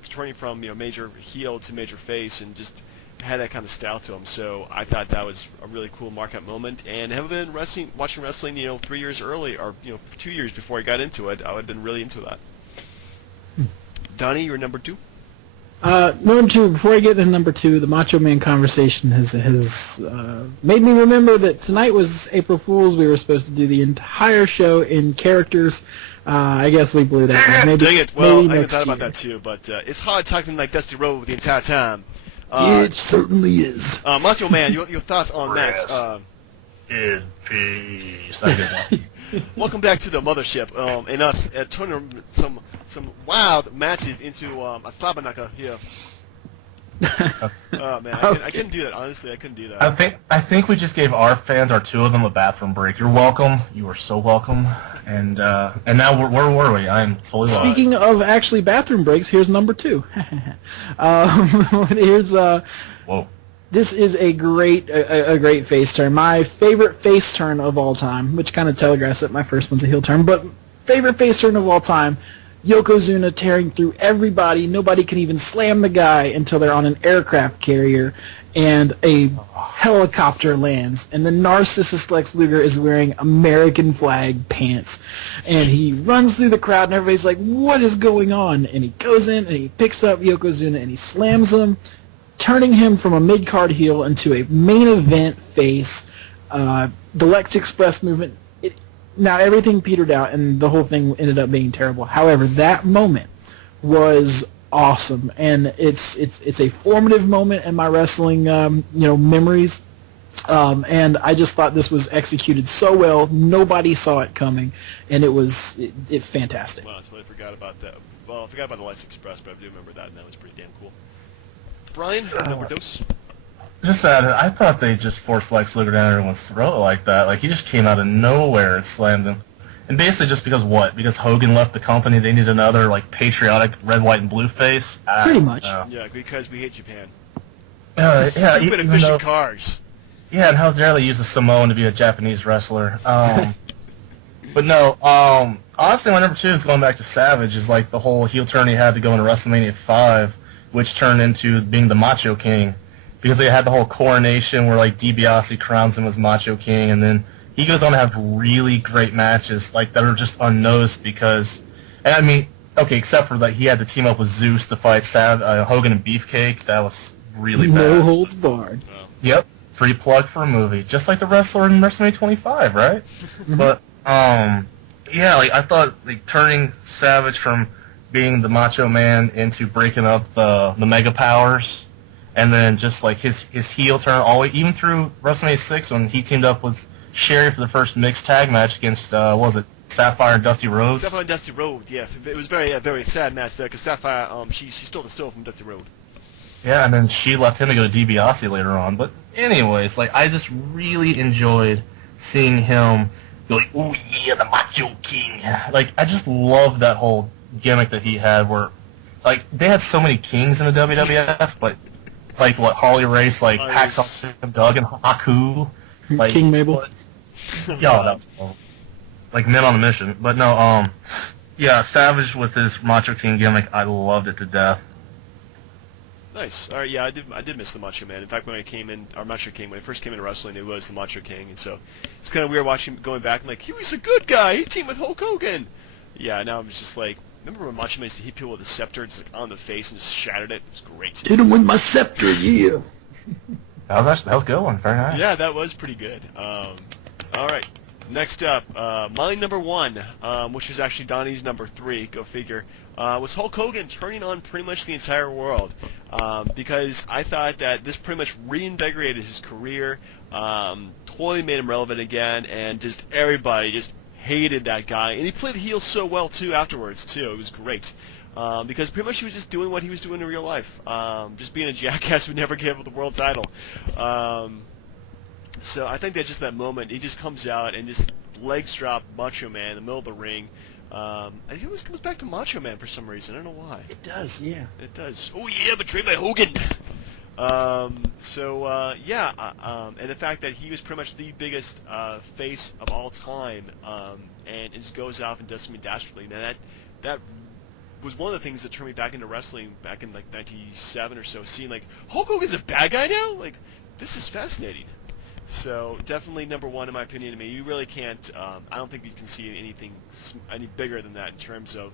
turning from major heel to major face, and just had that kind of style to him. So I thought that was a really cool mark-up moment. And having been watching wrestling 3 years early, or 2 years before I got into it, I would have been really into that. Donnie, your number 2. Number 2, before I get to number 2, the Macho Man conversation has made me remember that tonight was April Fool's. We were supposed to do the entire show in characters. I guess we blew that one. Dang it. Well, maybe I even next thought about year. that too, but it's hard talking like Dusty Rhodes the entire time. It certainly is. Macho Man, your thoughts on that? In peace. I get that. Welcome back to the mothership. And turning some wild matches into a Slabanaka here. Oh man, I couldn't do that. Honestly, I couldn't do that. I think we just gave our fans, our 2 of them, a bathroom break. You're welcome. You are so welcome. And now where were we? I'm totally lost. Speaking of actually bathroom breaks, here's number 2. Here's Whoa. This is a great face turn. My favorite face turn of all time, which kind of telegraphs that my first one's a heel turn, but favorite face turn of all time, Yokozuna tearing through everybody. Nobody can even slam the guy until they're on an aircraft carrier, and a helicopter lands, and the narcissist Lex Luger is wearing American flag pants, and he runs through the crowd, and everybody's like, what is going on? And he goes in, and he picks up Yokozuna, and he slams him, turning him from a mid-card heel into a main event face. The Lex Express movement, now everything petered out, and the whole thing ended up being terrible. However, that moment was awesome, and it's a formative moment in my wrestling memories. And I just thought this was executed so well. Nobody saw it coming, and it was fantastic. Wow, I totally forgot about that. Well, I forgot about the Lights Express, but I do remember that, and that was pretty damn cool. Brian, number 2. Just that, I thought they just forced Lex Luger down everyone's throat like that. Like, he just came out of nowhere and slammed him. And basically just because what? Because Hogan left the company, they needed another, like, patriotic red, white, and blue face? Pretty much. Yeah, because we hate Japan. Yeah, Stupid efficient cars. Yeah, and how dare they use a Samoan to be a Japanese wrestler. But no, honestly, my number 2 is going back to Savage, is like the whole heel turn he had to go into WrestleMania 5, which turned into being the Macho King, because they had the whole coronation where like DiBiase crowns him as Macho King, and then he goes on to have really great matches like that are just unnoticed because, and I mean, okay, except for that he had to team up with Zeus to fight Hogan and Beefcake. That was really bad. No holds barred. Oh. Yep, free plug for a movie, just like the wrestler in WrestleMania 25, right? But yeah, like I thought, like turning Savage from being the Macho Man into breaking up the Mega Powers, and then just like his heel turn all the way, even through WrestleMania 6 when he teamed up with Sherry for the first mixed tag match against what was it, Sapphire and Dusty Rhodes? Sapphire and Dusty Rhodes, yes. It was very very sad match there because Sapphire she stole the stove from Dusty Rhodes. Yeah, and then she left him to go to DiBiase later on. But anyways, like I just really enjoyed seeing him go like, "Oh yeah, the Macho King." Like I just love that whole gimmick that he had, where like they had so many kings in the WWF, but like what Harley Race, like Hacksaw Doug and Haku, like King Mabel. Yeah, that was like Men on a Mission. But no, yeah, Savage with his Macho King gimmick, I loved it to death. Nice. All right, yeah, I did miss the Macho Man. In fact, when I came in, our Macho King, when I first came into wrestling, it was the Macho King, and so it's kind of weird watching, going back, and like, he was a good guy. He teamed with Hulk Hogan. Yeah, now I'm just like, remember when Macho Man used to hit people with a scepter, just like on the face and just shattered it? It was great. Hit him with my scepter, yeah. That was a good one. Very nice. Yeah, that was pretty good. All right, next up, my number 1, which is actually Donnie's number 3, go figure, was Hulk Hogan turning on pretty much the entire world, because I thought that this pretty much reinvigorated his career, totally made him relevant again, and just everybody just hated that guy, and he played the heel so well too afterwards too. It was great. Because pretty much he was just doing what he was doing in real life, just being a jackass who never gave up the world title. So I think that just that moment, he just comes out and just legs drop Macho Man in the middle of the ring. It always comes back to Macho Man for some reason. I don't know why. It does, yeah. It does. Oh yeah, betrayed by Hogan. Yeah, and the fact that he was pretty much the biggest face of all time, and it just goes off and does something dastardly. Now that was one of the things that turned me back into wrestling back in like '97 or so. Seeing like Hulk Hogan's a bad guy now, like this is fascinating. So definitely number 1 in my opinion. I mean, you really can't. I don't think you can see anything any bigger than that in terms of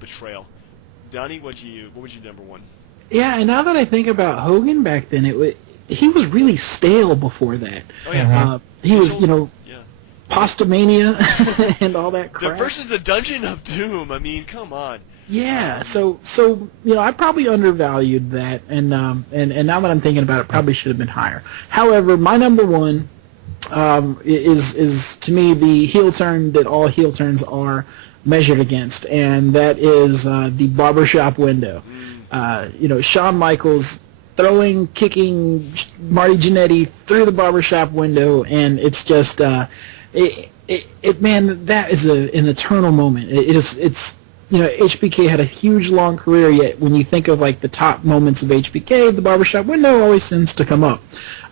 betrayal. Donnie, what was your number 1? Yeah, and now that I think about Hogan back then, he was really stale before that. Oh yeah, he was, yeah. Pasta Mania and all that crap. Versus the Dungeon of Doom. I mean, come on. Yeah, so I probably undervalued that, and now that I'm thinking about it, probably should have been higher. However, my number 1 is to me the heel turn that all heel turns are measured against, and that is the barbershop window. Shawn Michaels kicking Marty Jannetty through the barbershop window, and it's just man, that is an eternal moment. It's HBK had a huge long career, yet when you think of like the top moments of HBK, the barbershop window always seems to come up.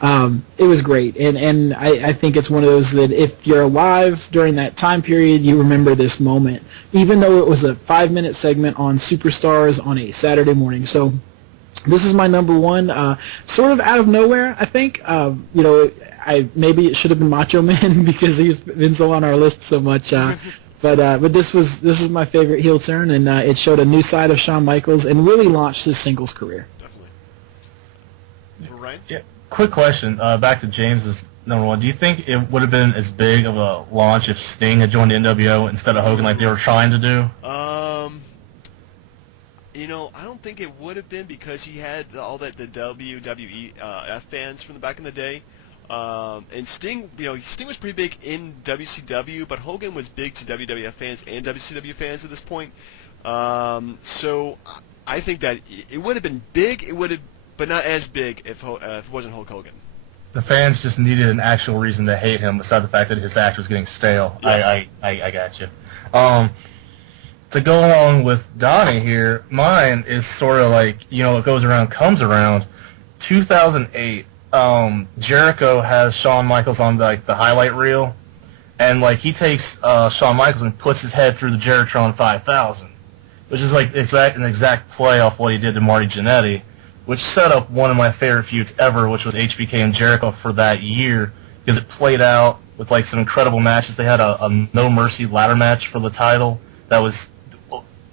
It was great, and I think it's one of those that if you're alive during that time period, you remember this moment, even though it was a 5-minute segment on Superstars on a Saturday morning. So this is my number 1, sort of out of nowhere, I think. Maybe it should have been Macho Man because he's been so on our list so much. But this is my favorite heel turn, and it showed a new side of Shawn Michaels and really launched his singles career. Definitely. Ryan? Yeah. Quick question. Back to James's number 1. Do you think it would have been as big of a launch if Sting had joined the NWO instead of Hogan, like they were trying to do? I don't think it would have been because he had all the WWF fans from the back in the day. And Sting, Sting was pretty big in WCW, but Hogan was big to WWF fans and WCW fans at this point. So I think that it would have been big, but not as big if it wasn't Hulk Hogan. The fans just needed an actual reason to hate him, besides the fact that his act was getting stale. Yeah. I got you. To go along with Donnie here, mine is sort of like, what goes around comes around. 2008. Jericho has Shawn Michaels on the highlight reel, and like he takes Shawn Michaels and puts his head through the Geritron 5000, which is like an exact play off what he did to Marty Jannetty, which set up one of my favorite feuds ever, which was HBK and Jericho for that year, because it played out with like some incredible matches. They had a No Mercy ladder match for the title that was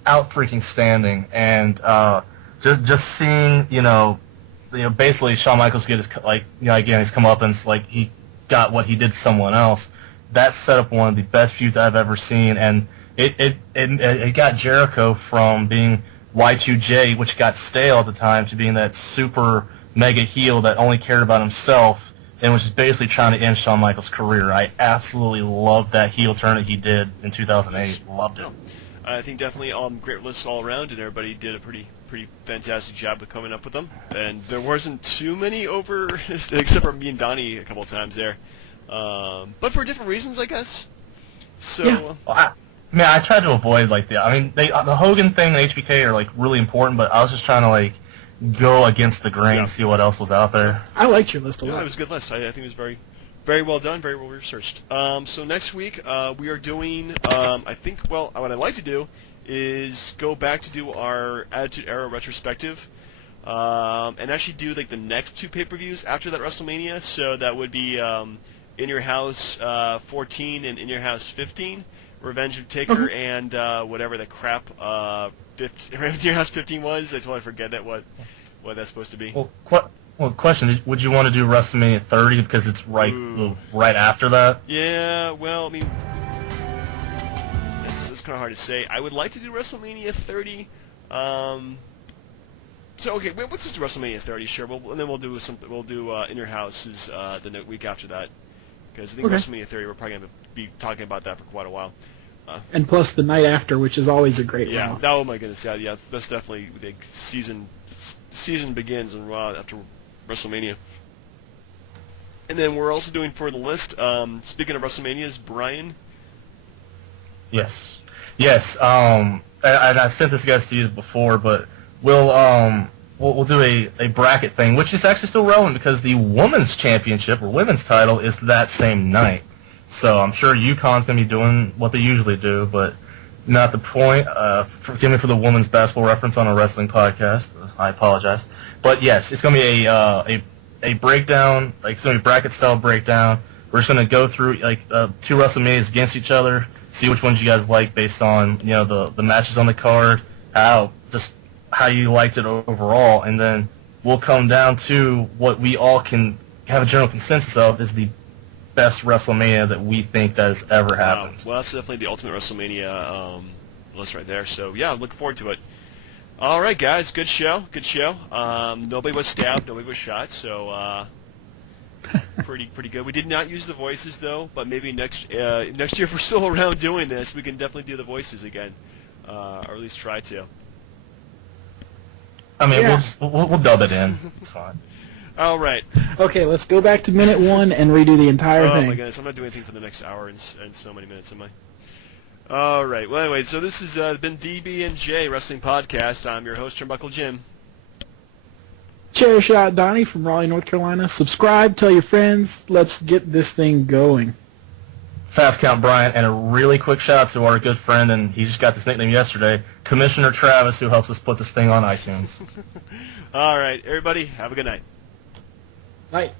out freaking standing, and just seeing basically Shawn Michaels get his again he's come up and it's like he got what he did to someone else. That set up one of the best feuds I've ever seen, and it got Jericho from being Y2J, which got stale at the time, to being that super mega heel that only cared about himself and was just basically trying to end Shawn Michaels' career. I absolutely loved that heel turn that he did in 2008. Loved it. I think definitely great lists all around, and everybody did a pretty fantastic job of coming up with them. And there wasn't too many over, except for me and Donnie a couple of times there, but for different reasons, I guess. So. Yeah. I tried to avoid the Hogan thing and HBK are like really important, but I was just trying to like go against the grain and see what else was out there. I liked your list a lot. It was a good list. I think it was very, very well done, very well researched. So next week we are doing, what I'd like to do is go back to do our Attitude Era retrospective, and actually do like the next two pay-per-views after that WrestleMania. So that would be In Your House 14 and In Your House 15, Revenge of Taker, and whatever the crap In Your House 15 was. I totally forget what that's supposed to be. Well, question: would you want to do WrestleMania 30 because it's right after that? Yeah, well, I mean, that's kind of hard to say. I would like to do WrestleMania 30. So okay, let's just do WrestleMania 30, sure. And then we'll do In Your House is the week after that, because I think WrestleMania 30 we're probably going to be talking about that for quite a while. And plus the night after, which is always a great yeah. round. Oh my goodness, yeah, that's definitely the season begins on Raw after WrestleMania. And then we're also doing for the list. Speaking of WrestleManias, Brian. Yes. And I sent this guys to you before, but we'll do a bracket thing, which is actually still relevant because the women's championship or women's title is that same night. So I'm sure UConn's going to be doing what they usually do, but not the point. Forgive me for the women's basketball reference on a wrestling podcast. I apologize. But yes, it's going to be a breakdown. Like it's going to be a bracket-style breakdown. We're just going to go through two WrestleManias against each other, see which ones you guys like based on the matches on the card, how you liked it overall, and then we'll come down to what we all can have a general consensus of is the best WrestleMania that we think that has ever happened. Well, that's definitely the ultimate WrestleMania list right there. So yeah, looking forward to it. All right, guys, good show. Nobody was stabbed, nobody was shot, so pretty good. We did not use the voices though, but maybe next year if we're still around doing this, we can definitely do the voices again, or at least try to. I mean, we'll dub it in. It's fine. All right. Okay, let's go back to minute 1 and redo the entire thing. Oh my goodness, I'm not doing anything for the next hour and so many minutes, am I? All right. Well, anyway, so this has been DB&J Wrestling Podcast. I'm your host, Turnbuckle Jim. Chair Shot Donnie from Raleigh, North Carolina. Subscribe, tell your friends. Let's get this thing going. Fast Count Brian, and a really quick shout out to our good friend, and he just got this nickname yesterday, Commissioner Travis, who helps us put this thing on iTunes. All right, everybody, have a good night. Night.